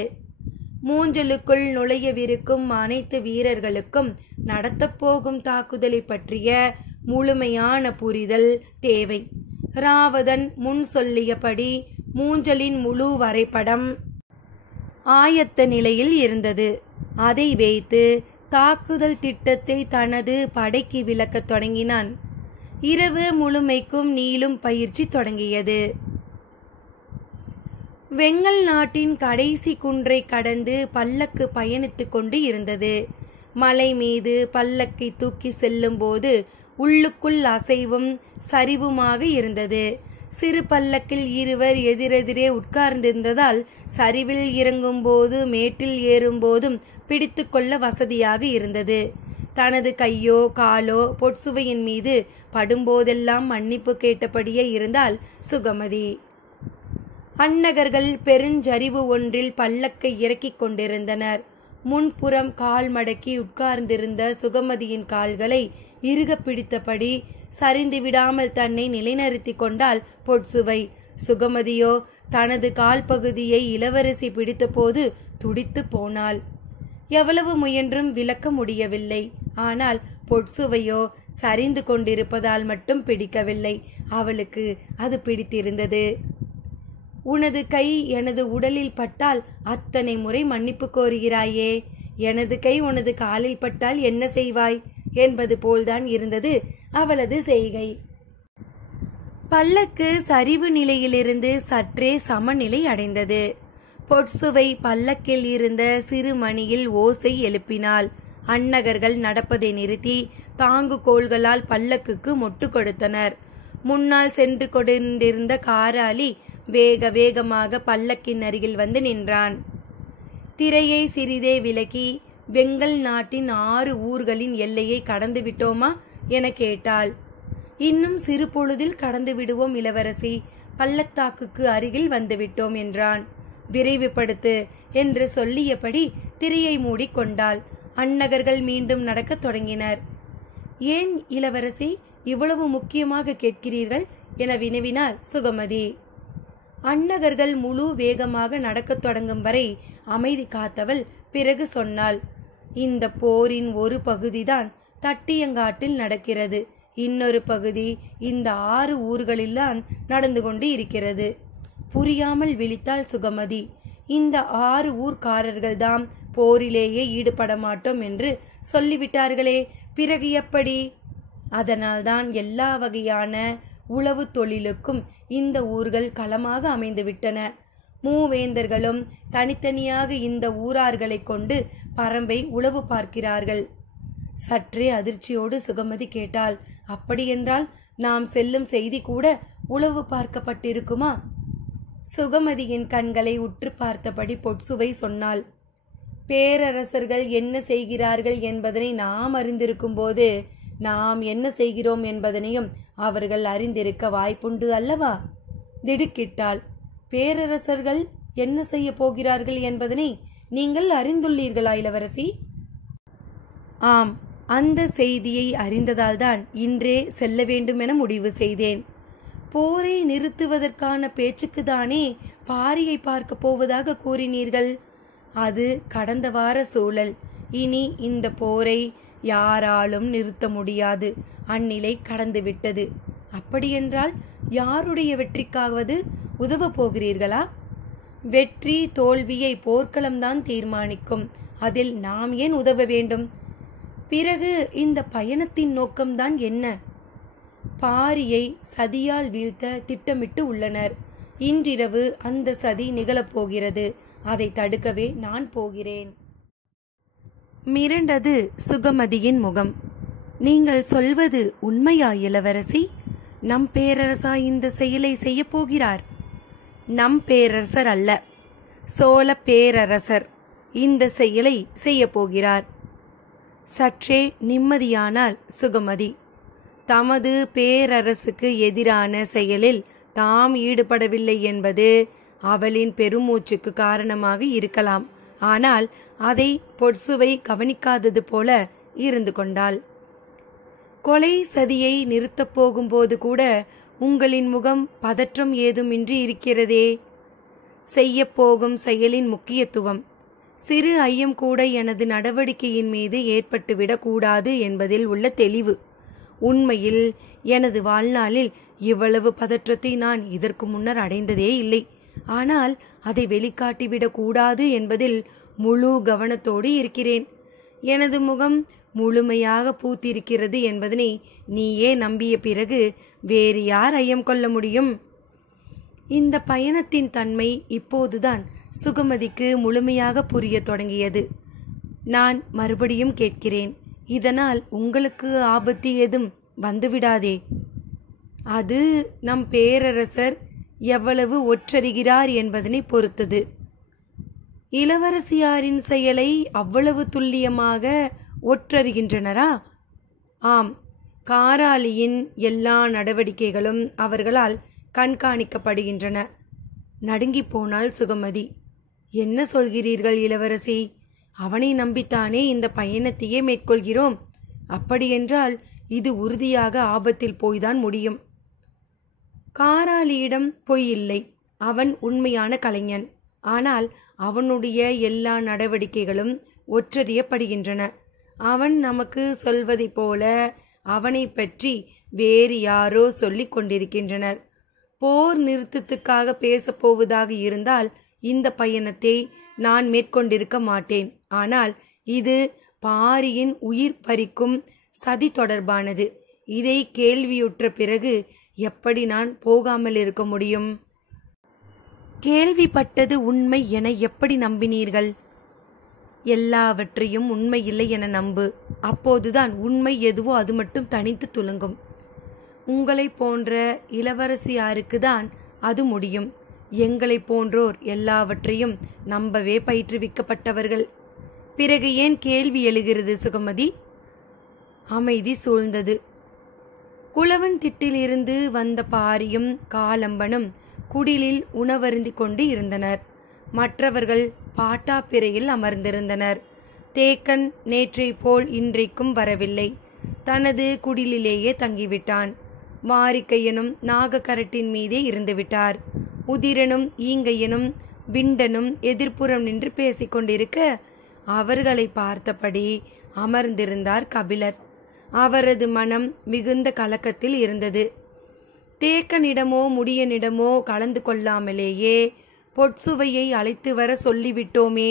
மூஞ்சலுக்குள் நுழையவிருக்கும் அனைத்து வீரர்களுக்கும் நடத்தப்போகும் தாக்குதலை பற்றிய முழுமையான புரிதல் தேவை. ராவதன் முன் சொல்லியபடி மூஞ்சலின் முழு வரைபடம் ஆயத்த நிலையில் இருந்தது. அதை வைத்து தாக்குதல் திட்டத்தை தனது படைக்கு விளக்கத் தொடங்கினான். இரவு முழுமைக்கும் நீளும் பயிற்சி தொடங்கியது. வெங்கல் நாட்டின் கடைசி குன்றை கடந்து பல்லக்கு பயணித்து கொண்டு இருந்தது. மலை மீது பல்லக்கை தூக்கி செல்லும் போது உள்ளுக்குள் அசைவும் சரிவுமாக இருந்தது. சிறு பல்லக்கில் இருவர் எதிரெதிரே உட்கார்ந்திருந்ததால் சரிவில் இறங்கும் போது மேட்டில் ஏறும் போதும் பிடித்து கொள்ள வசதியாக இருந்தது. தனது கையோ காலோ பொற்சுவையின் மீது படும்போதெல்லாம் மன்னிப்பு கேட்டபடியே இருந்தால் சுகமதி. அன்னகர்கள் பெருஞ்சரிவு ஒன்றில் பல்லக்கை இறக்கிக் கொண்டிருந்தனர். முன்புறம் கால் மடக்கி உட்கார்ந்திருந்த சுகமதியின் கால்களை இறுக பிடித்தபடி சரிந்து விடாமல் தன்னை நிலைநிறுத்தி கொண்டாள் பொற்சுவை. சுகமதியோ தனது கால் பகுதியை இளவரசி பிடித்தபோது துடித்து போனாள். எவ்வளவு முயன்றும் விலக்க முடியவில்லை. ஆனால் பொற்சுவையோ சரிந்து கொண்டிருப்பதால் மட்டும் பிடிக்கவில்லை, அவளுக்கு அது பிடித்திருந்தது. உனது கை எனது உடலில் பட்டால் அத்தனை முறை மன்னிப்பு கோருகிறாயே, எனது கை உனது காலில் பட்டால் என்ன செய்வாய் என்பது போல்தான் இருந்தது அவளது செய்கை. பல்லக்கு சரிவு நிலையிலிருந்து சற்றே சமநிலை அடைந்தது. பொற்சுவை பல்லக்கில் இருந்த சிறு மணியில் ஓசை எழுப்பினாள். அன்னகர்கள் நடப்பதை நிறுத்தி தாங்கு கோள்களால் பல்லக்குக்கு மொட்டு கொடுத்தனர். முன்னால் சென்று கொண்டிருந்த காராளி வேக வேகமாக பல்லக்கின் அருகில் வந்து நின்றான். திரையை சிறிதே விலக்கி, வெங்கல் நாட்டின் 6 ஊர்களின் எல்லையை கடந்து விட்டோமா என கேட்டாள். இன்னும் சிறு பொழுதில் கடந்து விடுவோம் இளவரசி, பள்ளத்தாக்குக்கு அருகில் வந்துவிட்டோம் என்றான். விரைவுபடுத்து என்று சொல்லியபடி திரையை மூடிக்கொண்டாள். அன்னகர்கள் மீண்டும் நடக்கத் தொடங்கினர். ஏன் இளவரசி இவ்வளவு முக்கியமாக கேட்கிறீர்கள் என வினவினாள் சுகமதி. அன்னகர்கள் முழு வேகமாக நடக்கத் தொடங்கும் வரை அமைதி காத்தவள் பிறகு சொன்னாள். இந்த போரின் ஒரு பகுதிதான் தட்டியங்காட்டில் நடக்கிறது, இன்னொரு பகுதி இந்த 6 ஊர்களில்தான் நடந்து கொண்டு இருக்கிறது. புரியாமல் விழித்தாள் சுகமதி. இந்த 6 ஊர்க்காரர்கள்தாம் போரிலேயே ஈடுபட மாட்டோம் என்று சொல்லிவிட்டார்களே, பிறகு எப்படி? அதனால்தான் எல்லா வகையான உளவு தொழிலுக்கும் இந்த ஊர்கள் களமாக அமைந்துவிட்டன. மூவேந்தர்களும் தனித்தனியாக இந்த ஊரார்களை கொண்டு பரம்பை உளவு பார்க்கிறார்கள். சற்றே அதிர்ச்சியோடு சுகமதி கேட்டாள். அப்படியென்றால் நாம் செல்லும் செய்தி கூட உளவு பார்க்கப்பட்டிருக்குமா? சுகமதியின் கண்களை உற்று பார்த்தபடி பொற்சுவை சொன்னாள். பேரரசர்கள் என்ன செய்கிறார்கள் என்பதனை நாம் அறிந்திருக்கும் போது நாம் என்ன செய்கிறோம் என்பதனையும் அவர்கள் அறிந்திருக்க வாய்ப்புண்டு அல்லவா? திடுக்கிட்டாள். பேரரசர்கள் என்ன செய்ய போகிறார்கள் என்பதனை நீங்கள் அறிந்துள்ளீர்களா இளவரசி? ஆம், அந்த செய்தியை அறிந்ததால்தான் இன்றே செல்ல வேண்டும் என முடிவு செய்தேன். போரை நிறுத்துவதற்கான பேச்சுக்குதானே பாரியை பார்க்க போவதாக கூறினீர்கள். அது கடந்த வார சூழல். இனி இந்த போரை யாராலும் நிறுத்த முடியாது. அந்நிலை கடந்துவிட்டது. அப்படியென்றால் யாருடைய வெற்றிக்காவது உதவ போகிறீர்களா? வெற்றி தோல்வியை போர்க்களம்தான் தீர்மானிக்கும். அதில் நாம் ஏன் உதவ வேண்டும்? பிறகு இந்த பயணத்தின் நோக்கம்தான் என்ன? பாரியை சதியால் வீழ்த்த திட்டமிட்டு உள்ளனர். இன்றிரவு அந்த சதி நிகழப்போகிறது. அதை தடுக்கவே நான் போகிறேன். மிரண்டது சுகமதியின் முகம். நீங்கள் சொல்வது உண்மையா இளவரசி? நம் பேரரசா இந்த செயலை செய்ய போகிறார்? நம் பேரரசர் அல்ல, சோழ பேரரசர் இந்த செயலை செய்ய போகிறார். சற்றே நிம்மதியானால் சுகமதி. தமது பேரரசுக்கு எதிரான செயலில் தாம் ஈடுபடவில்லை என்பது அவளின் பெருமூச்சுக்கு காரணமாக இருக்கலாம். ஆனால் அதை பொற்சுவை கவனிக்காதது போல இருந்து கொண்டாள். கொலை சதியை நிறுத்தப் போகும்போது கூட உங்களின் முகம் பதற்றம் ஏதுமின்றி இருக்கிறதே. செய்யப்போகும் செயலின் முக்கியத்துவம், சிறு ஐயம் கூட எனது நடவடிக்கையின் மீது ஏற்பட்டுவிடக் கூடாது என்பதில் உள்ள தெளிவு. உண்மையில் எனது வாழ்நாளில் இவ்வளவு பதற்றத்தை நான் இதற்கு முன்னர் அடைந்ததே இல்லை. ஆனால் அதை வெளிக்காட்டிவிடக் கூடாது என்பதில் முழு கவனத்தோடு இருக்கிறேன். எனது முகம் முழுமையாக பூத்திருக்கிறது என்பதனை நீயே நம்பிய பிறகு வேறு யார் ஐயம் கொள்ள முடியும்? இந்த பயணத்தின் தன்மை இப்போதுதான் சுகமதிக்கு முழுமையாக புரிய தொடங்கியது. நான் மறுபடியும் கேட்கிறேன், இதனால் உங்களுக்கு ஆபத்து ஏதும் வந்துவிடாதே. அது நம் பேரரசர் எவ்வளவு ஒற்றறிகிறார் என்பதனை பொறுத்தது. இளவரசியாரின் செயலை அவ்வளவு துல்லியமாக ஒற்றறிகின்றனரா? ஆம், காராளியின் எல்லா நடவடிக்கைகளும் அவர்களால் கண்காணிக்கப்படுகின்றன. நடுங்கி போனாள் சுகமதி. என்ன சொல்கிறீர்கள் இளவரசி? அவனை நம்பித்தானே இந்த பயணத்தையே மேற்கொள்கிறோம். அப்படியென்றால் இது உறுதியாக ஆபத்தில் போய்தான் முடியும். காராளியிடம் பொய் இல்லை. அவன் உண்மையான கலைஞன். ஆனால் அவனுடைய எல்லா நடவடிக்கைகளும் ஒற்றறியப்படுகின்றன. அவன் நமக்கு சொல்வதைப் போல அவனை பற்றி வேறு யாரோ சொல்லிக் கொண்டிருக்கின்றனர். போர் நிறுத்தத்துக்காக பேசப்போவதாக இருந்தால் இந்த பயணத்தை நான் மேற்கொண்டிருக்க மாட்டேன். ஆனால் இது பாரியின் உயிர் பறிக்கும் சதி தொடர்பானது. இதை கேள்வியுற்ற பிறகு எப்படி நான் போகாமல் இருக்க முடியும்? கேள்விப்பட்டது உண்மை என எப்படி நம்பினீர்கள்? எல்லாவற்றையும் உண்மையில்லை என நம்பு. அப்போதுதான் உண்மை எதுவோ அது மட்டும் தனித்து துலங்கும். உங்களை போன்ற இளவரசியாருக்கு தான் அது முடியும். எங்களை போன்றோர் எல்லாவற்றையும் நம்பவே பயிற்றுவிக்கப்பட்டவர்கள். பிறகு ஏன் கேள்வி எழுகிறது சுகமதி? அமைதி சூழ்ந்தது. குளவன் திட்டிலிருந்து வந்த பாரியும் காலம்பனும் குடிலில் உணவருந்தி கொண்டு இருந்தனர். மற்றவர்கள் பாட்டாப்பிரையில் அமர்ந்திருந்தனர். தேக்கன் நேற்றை போல் இன்றைக்கும் வரவில்லை. தனது குடிலிலேயே தங்கிவிட்டான். மாரிக்கையனும் நாகக்கரட்டின் மீதே இருந்துவிட்டார். உதிரனும் ஈங்கையனும் விண்டனும் எதிர்ப்புறம் நின்று பேசிக்கொண்டிருக்க அவர்களை பார்த்தபடி அமர்ந்திருந்தார் கபிலர். அவரது மனம் மிகுந்த கலக்கத்தில் இருந்தது. தேக்கனிடமோ முடியனிடமோ கலந்து கொள்ளாமலேயே பொற்சுவையை அழைத்து வர சொல்லிவிட்டோமே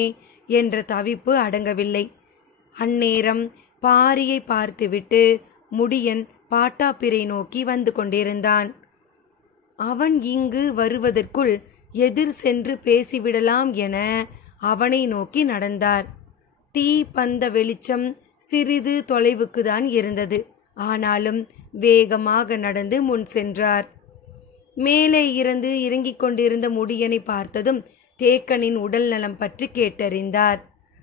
என்ற தவிப்பு அடங்கவில்லை. அந்நேரம் பாரியை பார்த்துவிட்டு முடியன் பாட்டாப்பிரை நோக்கி வந்து கொண்டிருந்தான். அவன் இங்கு வருவதற்குள் எதிர் சென்று பேசிவிடலாம் என அவனை நோக்கி நடந்தார். தீ பந்த வெளிச்சம் சிறிது தொலைவுக்குதான் இருந்தது. ஆனாலும் வேகமாக நடந்து முன் சென்றார். மேலே இருந்து இறங்கிக் கொண்டிருந்த முடியனை பார்த்ததும் தேக்கனின் உடல் நலம் பற்றி கேட்டறிந்தார்.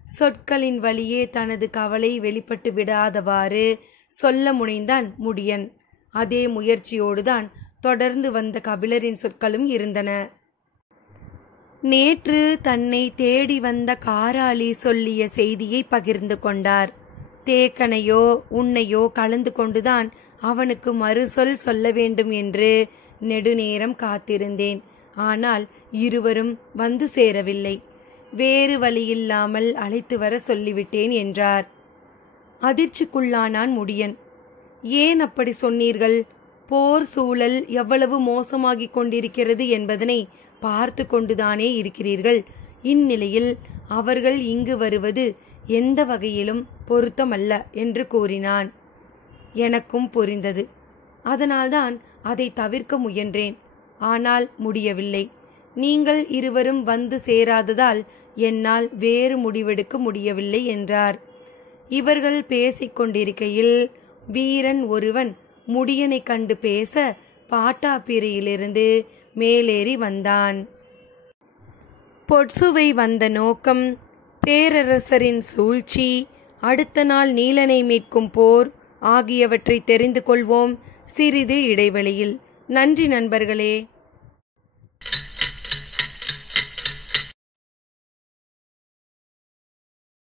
சொற்களின் வழியே தனது கவலை வெளிப்பட்டு விடாதவாறு சொல்ல முனைந்தான் முடியன். அதே முயற்சியோடுதான் தொடர்ந்து வந்த கபிலரின் சொற்களும் இருந்தன. நேற்று தன்னை தேடி வந்த காராளி சொல்லிய செய்தியை பகிர்ந்து கொண்டார். தேக்கனையோ உன்னையோ கலந்து கொண்டுதான் அவனுக்கு மறுசொல் சொல்ல வேண்டும் என்று நெடுநேரம் காத்திருந்தேன். ஆனால் இருவரும் வந்து சேரவில்லை. வேறு வழியில்லாமல் அழைத்து வர சொல்லிவிட்டேன் என்றார். அதிர்ச்சிக்குள்ளானான் முடியன். ஏன் அப்படி சொன்னீர்கள்? போர் சூழல் எவ்வளவு மோசமாகிக் கொண்டிருக்கிறது என்பதனை பார்த்து கொண்டுதானே இருக்கிறீர்கள். இந்நிலையில் அவர்கள் இங்கு வருவது எந்த வகையிலும் பொருத்தமல்ல என்று கூறினான். எனக்கும் புரிந்தது. அதனால்தான் அதை தவிர்க்க முயன்றேன். ஆனால் முடியவில்லை. நீங்கள் இருவரும் வந்து சேராததால் என்னால் வேறு முடிவெடுக்க முடியவில்லை என்றார். இவர்கள் பேசிக்கொண்டிருக்கையில் வீரன் ஒருவன் முடியனை கண்டு பேச பாட்டாப்பிரையிலிருந்து மேலேறி வந்தான். பொற்சுவை வந்த நோக்கம், பேரரசரின் சூழ்ச்சி, அடுத்த நாள் நீலனை மீட்கும் போர் ஆகியவற்றை தெரிந்து கொள்வோம் சிறிது இடைவெளியில். நன்றி நண்பர்களே.